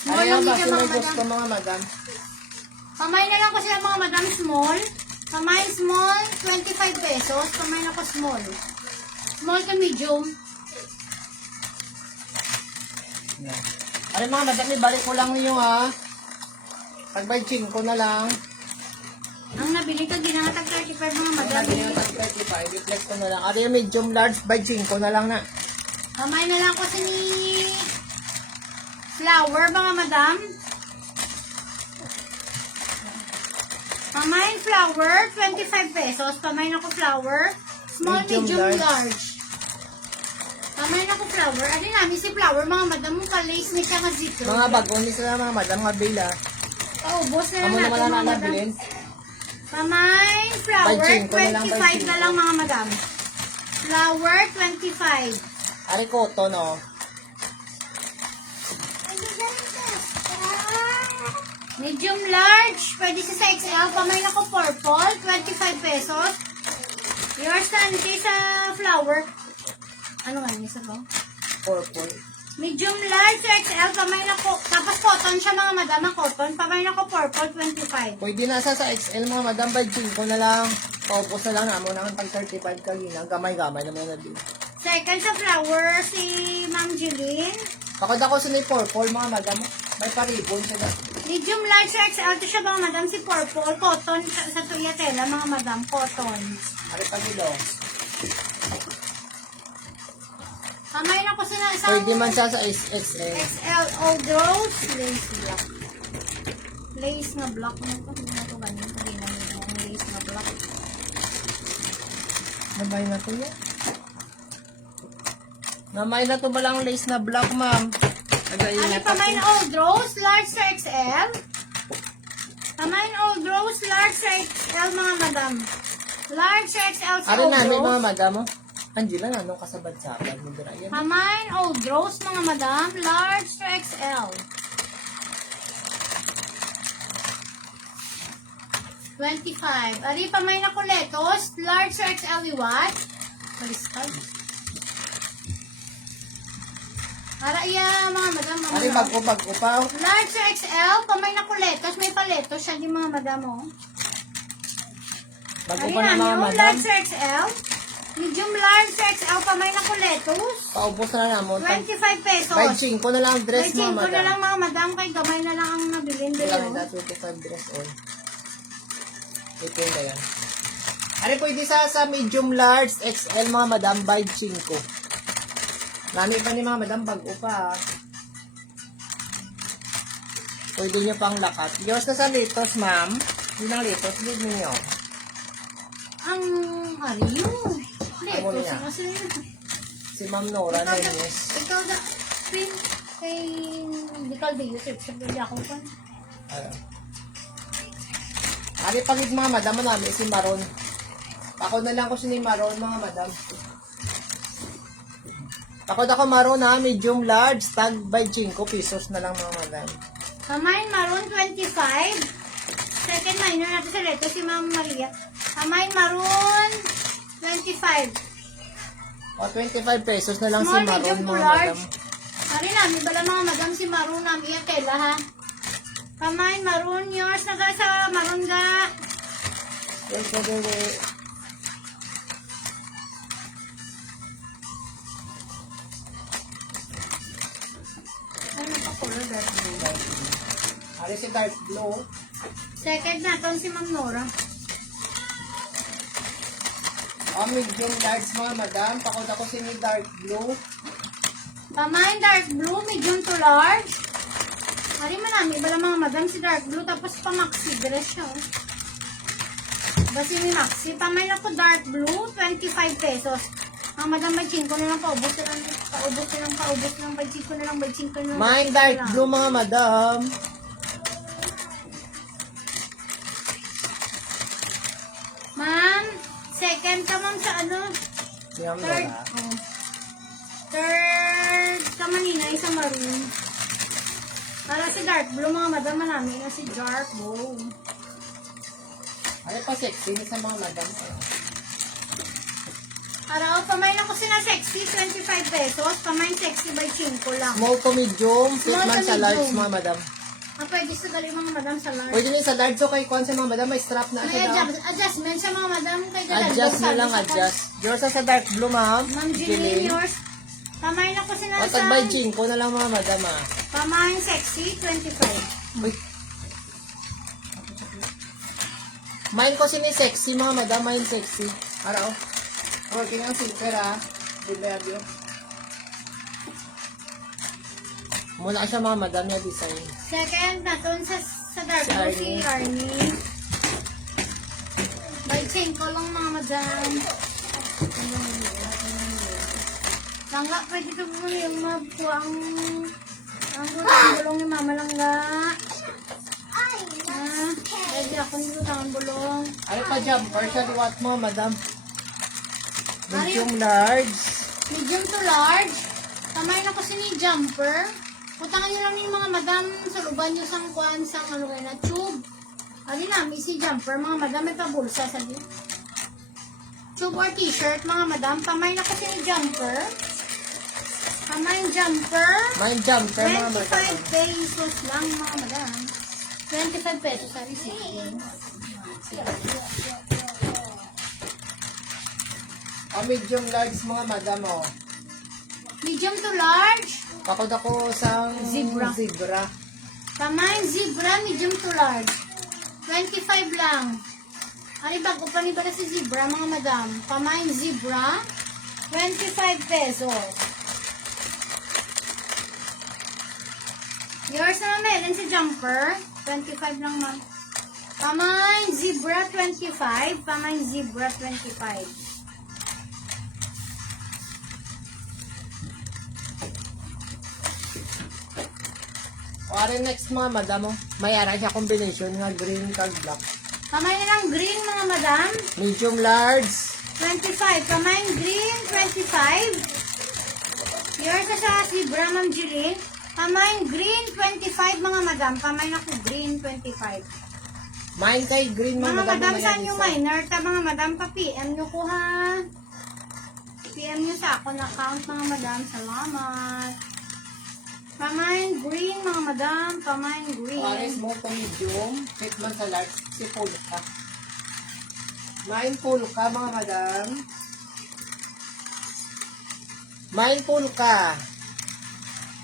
Small Ari lang ang din basta siya may mga gusto madam. mga madam. Kamay na lang ko sila mga madam small. Kamay small, 25 pesos. Kamay na ko small. Small to medium. Yan. Ari mga madam, ibalik ko lang niyo ha. Tagbay 5 na lang. Ang nabili ko, ginangatag 35 mga madam. Madam, yung tag 35, reflex ko na lang. Ari yung medium large by 5 na lang na. Kamay na lang ko si flower mga madam. Kamay flower, 25 pesos. Kamay na ko flower. Small, Medium, medium, large. large. Kamay na ko flower. Ano namin si flower mga madam. Mong ka-lace ni siya nga zipper. Mga bago ni sila mga madam, mga bila. Ubos na Amo lang naman natin na mga madam. nabilin. Kamay flower, By 5 na lang, by 25 na 5. lang mga madam. Flower, 25. Ari cotton oh. Medium large, pwede sa XL. Kamay na ko purple, 25 pesos. Yours na, sa flower. Ano nga niya sa to? Purple. Medium large XL, kamay na ko. Tapos cotton siya mga madam, ang cotton. Kamay na ko purple, 25. Pwede na sa XL mga madam, by 5 na lang. Paupos na lang na mo nang tag 35 kanina. Gamay-gamay naman na din. Second sa flower, si Ma'am Jeline. Bakod ako sa purple mga madam, may paribon siya na. Medium large XL to siya mga madam, si purple. Cotton sa tuyatela mga madam, cotton. Ari pagilo. Kamay na ko sa isang Pwede man siya sa XL. XL Old Rose lace block. Lace na block na ito. Hindi na ito ganyan. Hindi na yung lace na block. Namay na to yan. Namay na to ba lang lace na black ma'am? Ano Nag-iingat pa may ako. Old Rose, large sa XL? Kamay Old Rose, large sa XL mga madam. Large sa XL sa Ari Old na, may mga Rose. madam mo. Angela, nanong kasabad-sabad mo dira yan. Kamay Old Rose mga madam, large sa XL. 25. Ari pa may nakuletos, large sa XL iwat. Baliskad. Para iya, mga madam. Ari bago pa. Large to XL, pamay na kuletos. May paletos siya di mga madam, oh. Bago Ari pa na na mga nyo, madam. large to XL. Medium large to XL, pamay na kuletos. Paubos na namon. 25 pesos. By 5 na lang ang dress May mga 5 na madam. lang mga madam, kay gamay na lang ang nabilin Kailangan doon. na 25 dress on. Ito yung yan. Ari pwede sa medium large XL mga madam by 5. Lami pa ni mga madam bago pa. Pwede nyo pang lakat. Yours na sa litos, ma'am. Yun ang litos. Leave niyo. Ang ariyo. Ano Letos, niya? kasi Si Ma'am Nora na yes. ikaw na, pin, kay, di ka di Yusuf, sabi ako pa. Ari pagid mga madam namin si Maron. Ako na lang ko si Maron mga madam. Ako Maron ha, medium large, tag by 5 pesos na lang mga madam. Kamain maroon 25. Second minor natin sa leto si Ma'am Maria. Kamain maroon 25. O 25 pesos na lang Small, si Maron medium to mga large. madam. Ari namin bala mga madam si maroon namin yung tela ha. Kamain maroon yours na ka sa maroon ga. Wait. Ano pa color dark blue? Ari si dark blue. Second natin si Ma'am Nora. O medium large mga madam. Pakot ako si ni dark blue. Kamain dark blue, medium to large. Ari manami bala mga madam si dark blue tapos pa maxi dress siya. Oh. Basi ni maxi. Pamay na ko dark blue, 25 pesos. Ang madam may 5 na lang paubos na lang. Paubos na lang. By 5 na lang. Mine dark blue mga madam. Ma'am, second ka ma'am sa ano? Si Ma'am Third. Nora. Oh. Third ka manina, isang maroon. Para si dark blue mga madam namin na si dark blue. Ano pa sexy sa mga madam? Araw, pamain ako sina sexy, 25 pesos. Pamain sexy by 5 lang. Small to medium, fit Small man to sa large medium. mga madam. Pwede sa galing mga madam sa large. Pwede din sa large so kay Kwan sa mga madam, may strap na May siya daw. adjustment sa mga madam. Kay dadalbog Adjust na sabi lang, sa adjust. Yours sa dark blue ma'am. Ma'am Jeline, yours. Pamain ako sina O sa... tag by 5 na lang mga madam ah. Pamain sexy, 25. Uy. Main ko sini sexy mga madam, main sexy. Araw. Working ang silver ah. Dilabyo. Muna siya mga madam niya design. Second, naton sa dark Si blue si Arnie. Arnie. By 5 lang mga madam. Langga, pwede ito po yung mabuang ang bulong ni Mama Langga. Pwede ako nito ang bulong. Ano pa jumper siya liwat mo madam? Medium large. Medium to large. Tamayin ako ni jumper. Putangan nyo lang yung mga madam sa luban nyo sang kuan sang ano na tube. Ano namin si jumper mga madam may pabulsa sa din. Tube or t-shirt mga madam. Tamayin ako ni jumper. Tamayin jumper. Main jumper mga madam. 25 pesos lang mga madam. 25 pesos sa receipt. O medium large mga madam o. Medium to large. Pakod ako sa Zebra. zebra. Tamayin zebra, medium to large. 25 lang. Ano bago pa ni bala si zebra, mga madam? Tamayin zebra, 25 pesos. Yours naman meron si jumper, 25 lang ma'am. Tamayin zebra, 25. Tamayin zebra, 25. O ari next mga madam o. Mayara siya combination nga green kag black. Kamay na lang green mga madam. Medium large. 25. Kamay green, 25. Yours na sa zebra, Ma'am Jeline. Kamay green, 25 mga madam. Kamay na ko green, 25. Main kay green Mga madam, mamaya saan yung isa. minor? Ta mga madam, pa-PM nyo ko ha. PM nyo sa ako na account mga madam. Salamat. Pamain green, mga madam. Pamain Pares green. mo to medium. Fit man sa large. Si full ka. Mindful ka, mga madam. Mindful ka.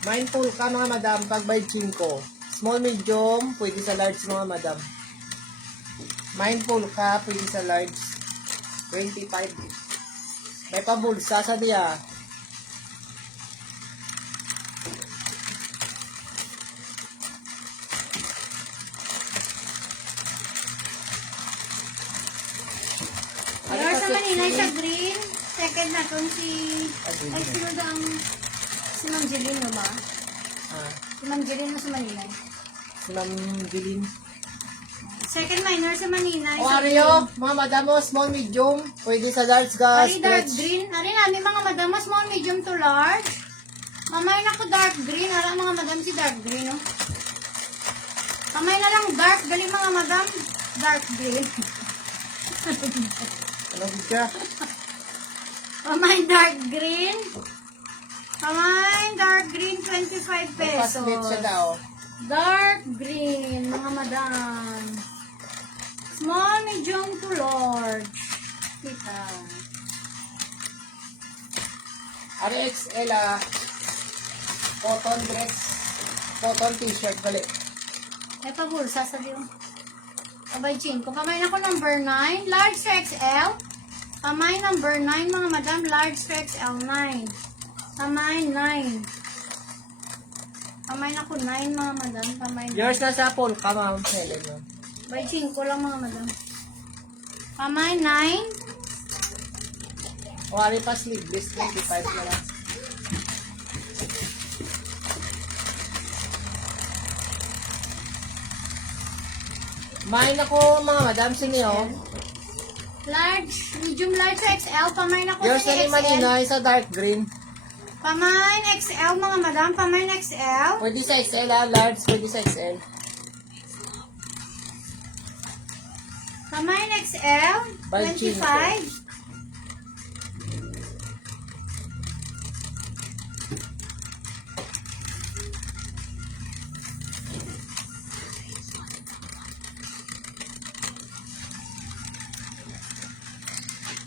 Mindful ka, mga madam, pag by 5. Small, medium, pwede sa large, mga madam. Mindful ka, pwede sa large. 25. May pabulsa sa diya. Yours sa Maninay sa green. Second na itong si... green. Ay, sino daw ang... Si Ma'am Jeline, no ba? Ah, Si Ma'am Jeline mo sa Maninay. si Ma'am Bilin. Second minor sa Maninay. O, Ario, mga madam mo, small, medium, pwede sa large ga, Ari dark stretch. green. Ari namin mga madam, small, medium to large. Mamay na ko dark green. Ara mga madam si dark green, no? Mamay na lang dark. Galing mga madam. Dark green. Ano ka? Mamay dark green. Mamay dark green, 25 Paslit pesos. siya daw. Dark green, mga madam. Small, medium to large. Kita. Ari XL, cotton dress, cotton t-shirt, bali. May pabulsa sa diyo. Abay, chinko. Pamay na ko number 9. Large to XL. Pamay number 9, mga madam. Large to XL, 9. Pamay 9. Pamay na ko 9, mga madam. Pamay 9. Yours na sa pool ka, ma'am. Helen, no? Abay, chinko lang, mga madam. Pamay 9. O, ari pa sleeveless, 25 na lang. Main ako, mga madam, siniyo. Large, medium large to XL. Pamay na ko Yours na ni XL. Maninay sa dark green. Pamay XL, mga madam. Pamay XL. Pwede sa XL, large, pwede sa XL. Pamay XL. By 25.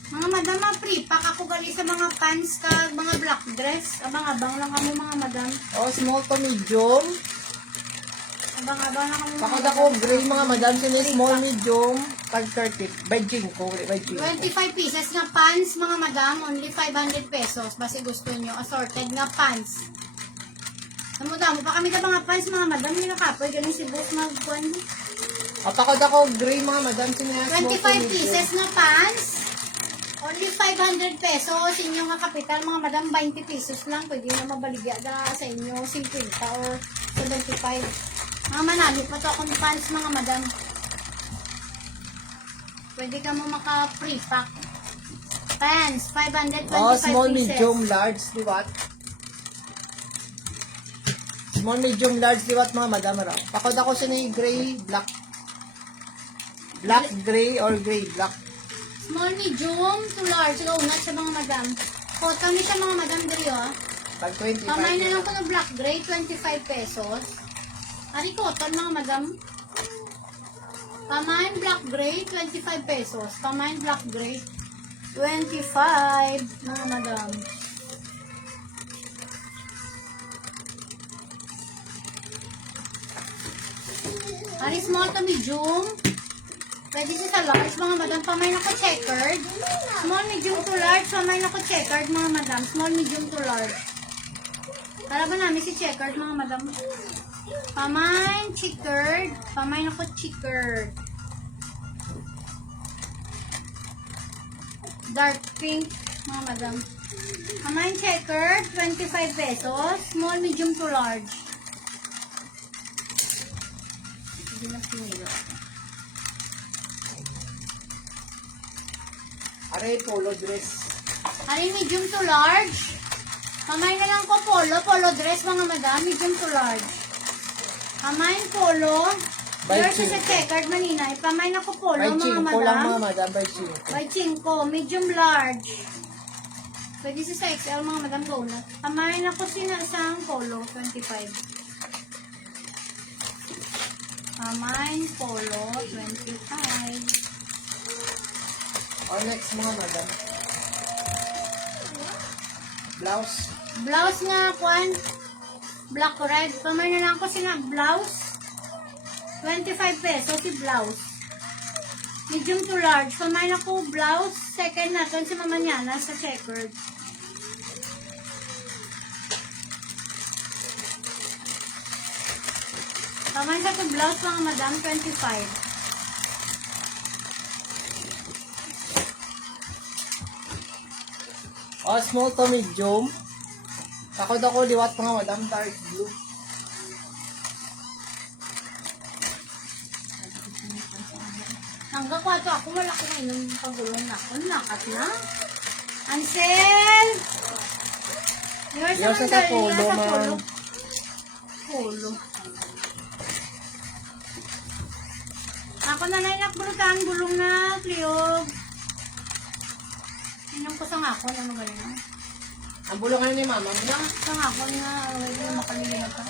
Mga madam, pre-pack ako gali sa mga pants kag mga black dress. Abang-abang lang kamo, mga madam. O, small to medium. Abang-abang lang kamo, mga Bakod madam. ako, gray, mga madam, sini small, medium, pag 30. By 5, by 5. 25 pieces nga pants, mga madam. Only 500 pesos. Basi gusto nyo. Assorted nga pants. Namuda mo pa kami ka mga pants, mga madam. Hindi nakapoy. Galing si boss magkuhan. Apakod ako, gray, mga madam, sini small to 25 medium. pieces na pants. Only 500 pesos. Inyo nga kapital, mga madam, 20 pesos lang. Pwede na mabaligya na sa inyo 50 or 75. Mga manali pa to akong pants, mga madam. Pwede ka mo maka-pre-pack. Pants, 525 Oh, small, pieces. medium, large, liwat. Small, medium, large, liwat, mga madam, raw. Pakod ako sini gray, black. Black, gray, or gray, black. Small, medium to large. Unat sa mga madam. Cotton ni siya, mga madam, diri oh. Pag 25. Pamay na lang ko ng black gray, 25 pesos. Ari cotton, mga madam. Pamain black gray, 25 pesos. Pamain black gray, 25, mga madam. Ari small to medium. Pwede siya sa large, mga madam. Pamain ako checkered. Small, medium to large. Pamain ako checkered, mga madam. Small, medium to large. Para ba namin si checkered, mga madam? Pamain checkered. Pamain ako checkered. Dark pink, mga madam. Pamain checkered, 25 pesos. Small, medium to large. Hindi na sinilo. Aray, polo dress. Ari, medium to large. Pamain na lang ko polo dress, mga madam. Medium to large. Pamain polo. By Yours is a cinco. checkered, maninay. Pamain ako polo, By mga 5 lang, mga madam. madam, by 5. By 5. Medium large. Pwede siya sa XL mga madam, go na. Kamarin ako isang polo, 25. Kamarin polo, 25. O next mga madam. Blouse. Blouse nga, kwan. Black red. Kamarin na lang ako blouse. 25 pesos si blouse. Medium to large. Kamarin ako blouse. Second natin si Mama Niana sa checkered. Kamarin sa to blouse mga madam, 25. O small to medium. Takod ako liwat mga madam, dark blue. Hanggang 4 ako, wala ko ngayon pagulong na ako. Nakat na. Ansel! Yours Yours naman sa dahil polo, sa ma'am. polo. Polo. Ako na lang nakbulutan, gulong na, kliyog. Inom ko sa ngako, ano ba yun? Ang bulong ngayon ni mama mo na. Sa ngako nga, wala na makalili na pa.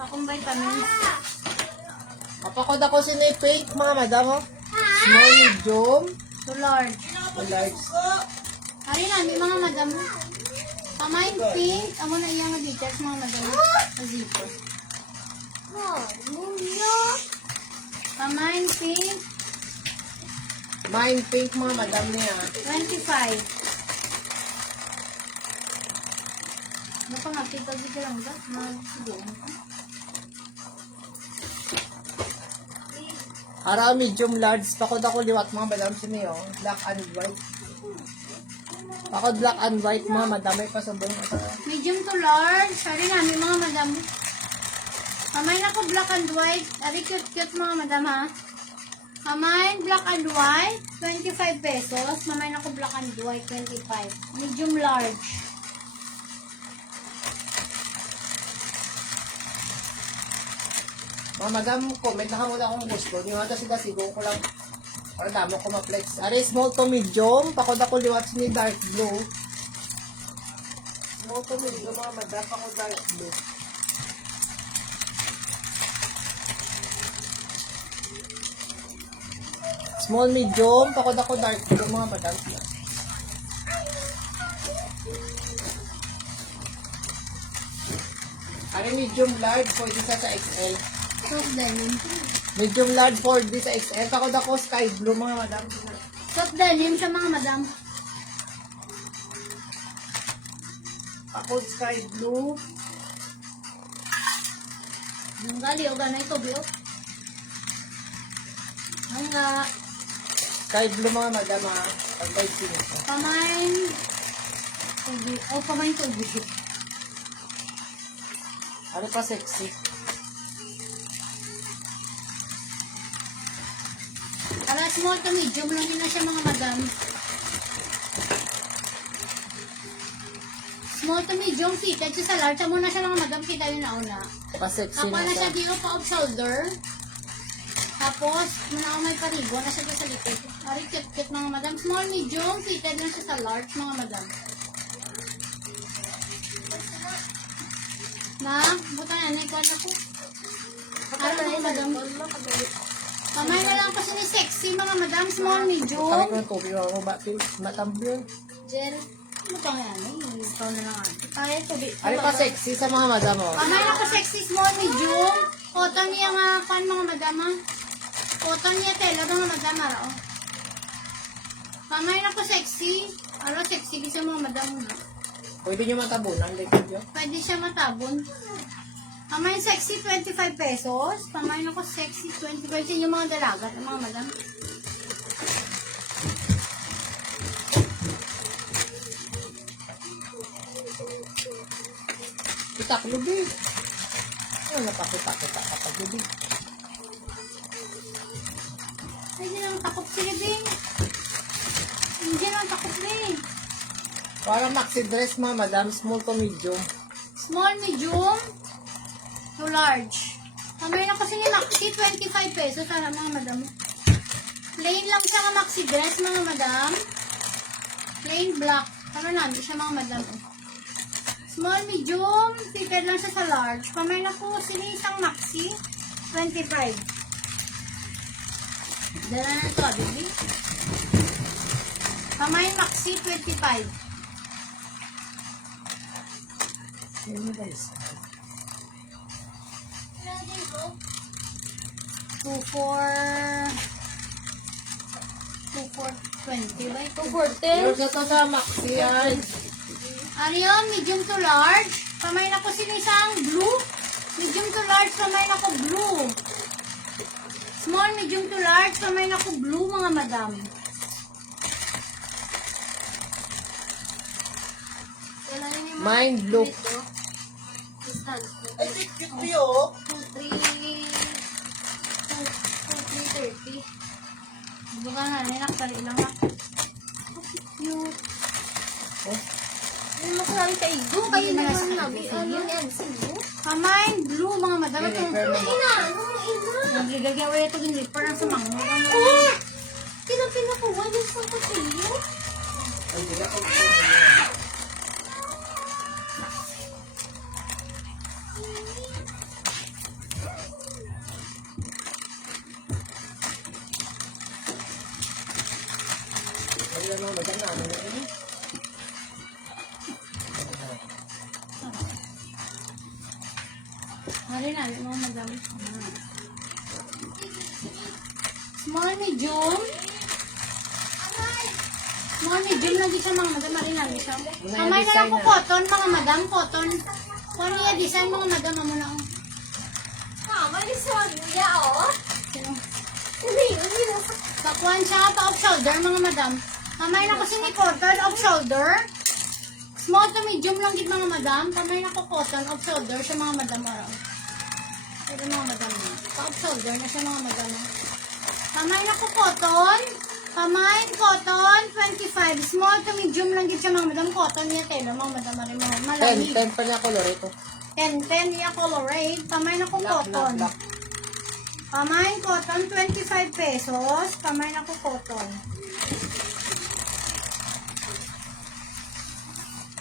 Akong vitamins. Mapakod ako sinipake mga madam. Oh. Small, medium, To large. o large. Ari na, may mga madam. Pamain pink. Amo na iyang details mga madam. Sa zipper. Pamain pink. Mine pink mga madam niya. 25. Napangakita dito lang ba? Siguro. Ara medium large. Pakod ako liwat mga madam siniyo. Black and white. Pakod black and white mga madam. May pasabong sa Medium to large. Sorry na, may mga madam. Pamain ako black and white. Ari cute-cute mga madam ha. Pamain black and white. 25 pesos. Pamain ako black and white. 25. Medium large. mga madam, comment na muna kung gusto. Di mo ito sila sigo ko lang. Para damo ko ma-flex. Ari small to medium. Pakod ako liwat ni dark blue. Small to medium mga madam. Pakod dark blue. Small medium. Pakod ako dark blue mga madam. Ari medium large. Pwede sa XL. Soft denim. Medium large 4D sa XL. Pakod ako sky blue mga madam. Soft denim siya mga madam. Pakod sky blue. Ang gali o ganay to, Bill. Ang nga. Sky blue mga madam ha. Pag by finish. Pamain. Tubi. O, pamain tubi. Ano pa sexy? Para small to medium lang din na siya mga madam. Small to medium fitted siya sa large. Amo na siya mga madam. Kita yun na una. Pa sexy Ako na na siya siya. dito pa off shoulder. Tapos, muna may parigo na siya dito sa likod. Ari, cute-cute mga madam. Small, medium, fitted na siya sa large mga madam. Na, buta na, naikuan ako. Ano mga madam? Kamay na lang kasi ni sexy mga madam. Small, Kami medium. ko yung tubig ako ba? Matambling. Gel. Buta nga yan. Ikaw na lang ate. Kaya tubig. Ano pa sexy sa mga madam oh? Kamay na ko sexy, small, medium. Cotton niya nga, pan mga madam ha. Cotton niya tela mga madam ha. Oh. Kamay na ko sexy. Ano, sexy sa mga madam na. Pwede nyo matabunan. Likod yun. Pwede siya matabon. Kamay sexy, 25 pesos. Kamay na ko sexy, 25 pesos. Yung mga dalagat, mga madam. Pitak lubi. Ano napakitak-kitak kapag lubi? Ay, hindi lang takot sila, Bing. Hindi lang takot, Bing. Para maxi dress mga madam. Small to medium. Small, medium, to large. Kamay na kasi ni Maxi, 25 pesos. Para mga madam. Plain lang siya nga Maxi dress, mga madam. Plain black. Ano na, hindi siya mga madam. Small, medium, fitted lang siya sa large. Kamay na po, sinisang maxi, 25. Dala na ito, baby. Kamay maxi, 25. Ano guys? 2,420 ba? 240. Yung sa to sa Maxi ay. Ano yun? Medium to large. Kamay na ko sinisang blue. Medium to large, kamay na ko blue. Small, medium to large, kamay na ko blue, mga madam. Kailangan yung Mind blue. distance. Ay, cute yun. 2,330. Buka na, ninakali lang ako. Cute. Ano mo kailangan sa igo? Kayo naman nabi. Ano yan? Sigo? Kamay blue, mga madam. Ito, Ina! Anong ina? nagligagyawa ito yung zipper ng sumango. Oh! Pinakuha niyo sa kusilyo? Ayun lang madam na ano yun. Mali na, mga madam. Small, medium. Small, medium lang din siya, mga madam. Mali na, siya. Kamay na lang po cotton, mga madam. Cotton. Kung ano yung design, mga madam, amo na. Mama, ni Sonia, oh! Sino? Ano yun? Takuan siya, pa off shoulder, mga madam. Kamay na kasi ni cotton, off shoulder. Small to medium lang din, mga madam. Kamay na ko cotton, off shoulder siya, mga madam. Araw. Pero mga madam na. Pa off shoulder na siya, mga madam. Kamay na ko cotton. Kamay, cotton, 25. Small to medium lang din siya, mga madam. Cotton niya, tela, mga madam. Malamig. 10 pa niya color ito. 10 niya colorate. Kamay na ko cotton. Black. Kamay, cotton, 25 pesos. Kamay na ko cotton.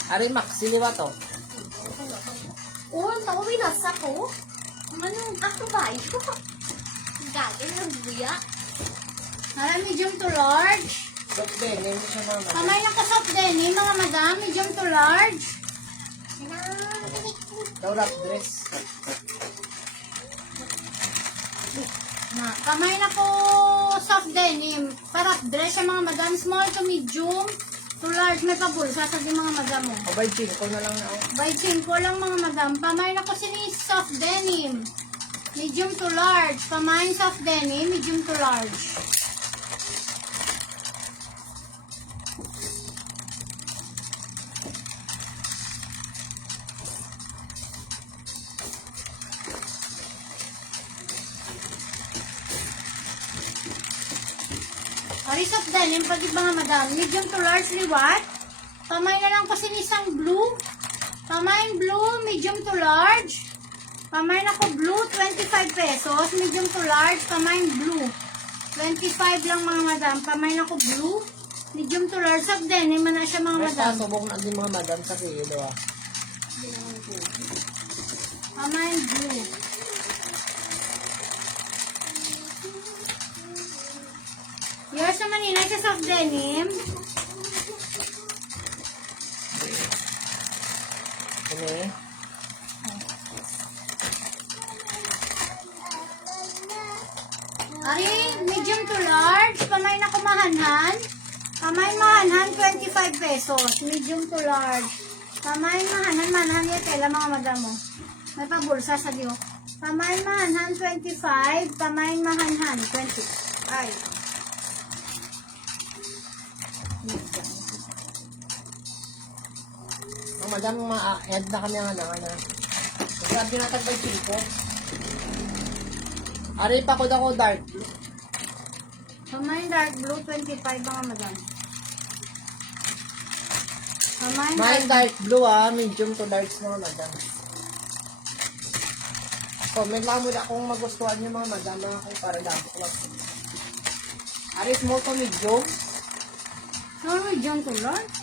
Ari Maxi, di ba to? Oh, tao may nasa ko? Ano? Ako ba? Ito ka. Galing ng buya. Medium to large. Soft din, hindi siya mga madam. Kamay na ko soft denim, mga madam. Medium to large. Daw wrap dress. Kamay na ko soft denim. Para dress siya, mga madam. Small to medium to large. May pabulsa sa mga madam mo. O by chinko na lang na ako. By 5 lang, mga madam. Kamay na ko sini soft denim. Medium to large. Kamay soft denim. Medium to large. Ari soft denim, pag mga madam. Medium to large liwat. Kamay na lang kasi isang blue. Kamay blue, medium to large. Kamay na ko blue, 25 pesos. Medium to large, kamay blue. 25 lang, mga madam. Kamay na ko blue. Medium to large. Soft denim man na siya, mga May madam. pasubok na din mga madam sa kilo ah. Kamay blue. Yours naman yun, ay sa soft denim. Ini. Ari, medium to large. Kamay na kumahanhan. Kamay mahanhan, 25 pesos. Medium to large. Kamay mahanhan, manhan yung tela, mga madam mo. May pabulsa sa diyo. Kamay mahanhan, 25. Kamay mahanhan, 25. Mga madam, ma-add na kami ang ano. Sabi na tag by chinko. Ari pa ko daw dark blue. Kamay dark blue, 25, mga madam. Kamay Mine dark blue ah, medium to large mga madam. Comment lang mo na kung magustuhan niyo mga madam mga kung para lang ko lang. Ari small to medium. Small, medium to large.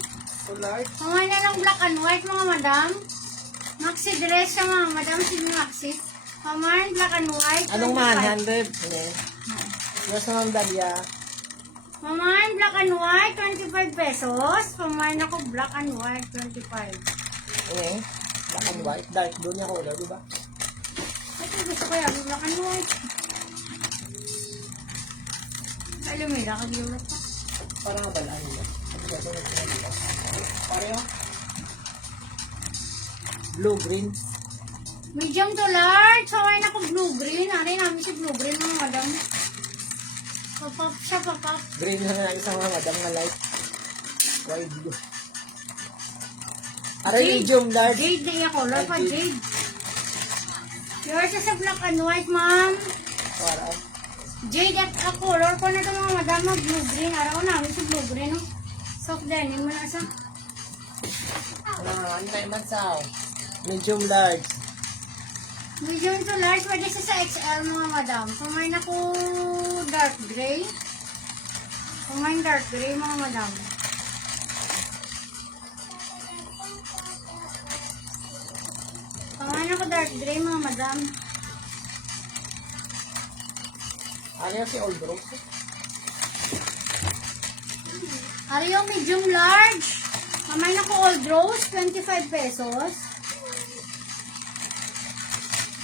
To large. Kamay na ng black and white mga madam. Maxi dress siya mga madam. Sige maxi. Kamay black and white. Anong 25. man? 100? Yes, Ma'am Dalia. Kamay black and white, 25 pesos. Kamay na ko black and white, 25. Okay. Black and white. Dark blue niya color, di ba? Ito gusto ko yung black and white. Ay, lumida ka diulat pa. Parang kabalaan niya. Pareho. Blue, green. Medium to large. Kamay na ko blue-green. Ano namin si blue-green mga madam. Pop-up siya, pop-up. Green na nga isang mga madam na light. White blue. Aray, Jade. medium large. Jade na yung color pa, Jade. jade. Yours is a black and white, ma'am. Parang. Jade at a color ko na ito mga madam na blue-green. Araw namin si blue-green. No? Soft denim mo na sa. Ano tayo bansaw? Medium large. Medium to large, pwede siya sa XL mga madam. Kumain ako dark gray. Kumain dark gray mga madam. Kumain ako dark gray mga madam. Ano yung si Old Rose? Ariyo medium large. Kumain ako old rose, 25 pesos.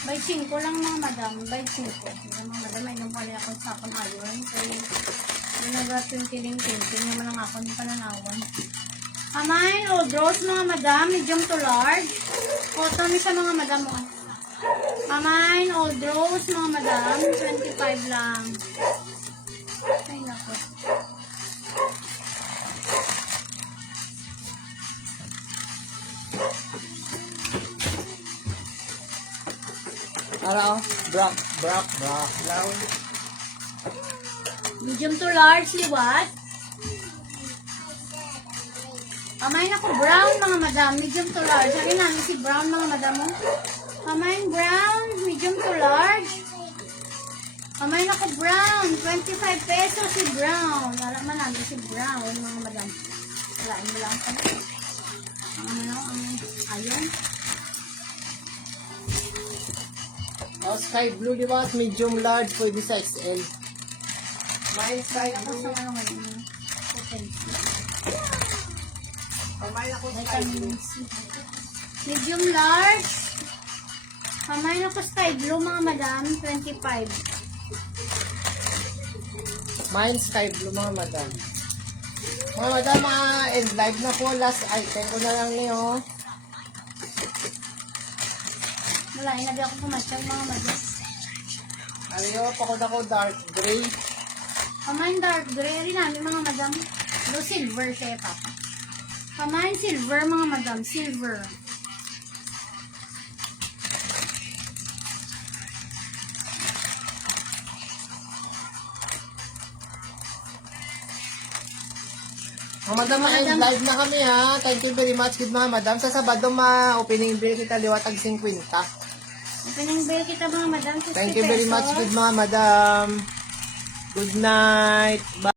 By 5 lang mga madam, by 5. Mga madam, ay nung pala ako sa akong ayon. Kaya, yung nag-20-20 naman ang akong pananawan. Kamain, old rose mga madam, medium to large. Cotton siya mga madam mo. Kamain, old rose mga madam, 25 lang. Ay nako. Ano? Black. Brown. Medium to large, liwat. Kamain ako brown mga madam, medium to large. Sabi namin si brown mga madam mo. Kamain brown, medium to large. Kamain ako brown, 25 pesos si brown. Wala man namin si brown mga madam. Walain mo lang pa. Ang ayon. Oh, sky blue, di ba? At medium large, pwede sa XL. Mine sky Ako blue. sa ano ngayon. Potency. Pamain ako sky blue. Vitamin C. Medium large. Kamain ako sky blue mga madam, 25. Mine sky blue, mga madam. Mga madam, end live na po. Last item ko na lang niyo. Wala, inabi ako pumasyal mga madam. Ano yun? Pakod ako dark gray. Kamain dark gray rin namin mga madam. Blue silver siya papa. Kamain silver mga madam, silver. Mga madam, end live na kami ha. Thank you very much, good mga madam. Sa Sabado, ma-opening bill kita liwatag 50. Opening bell kita mga madam, 50 Thank you very much, pesos. good mga madam. Good night. Bye.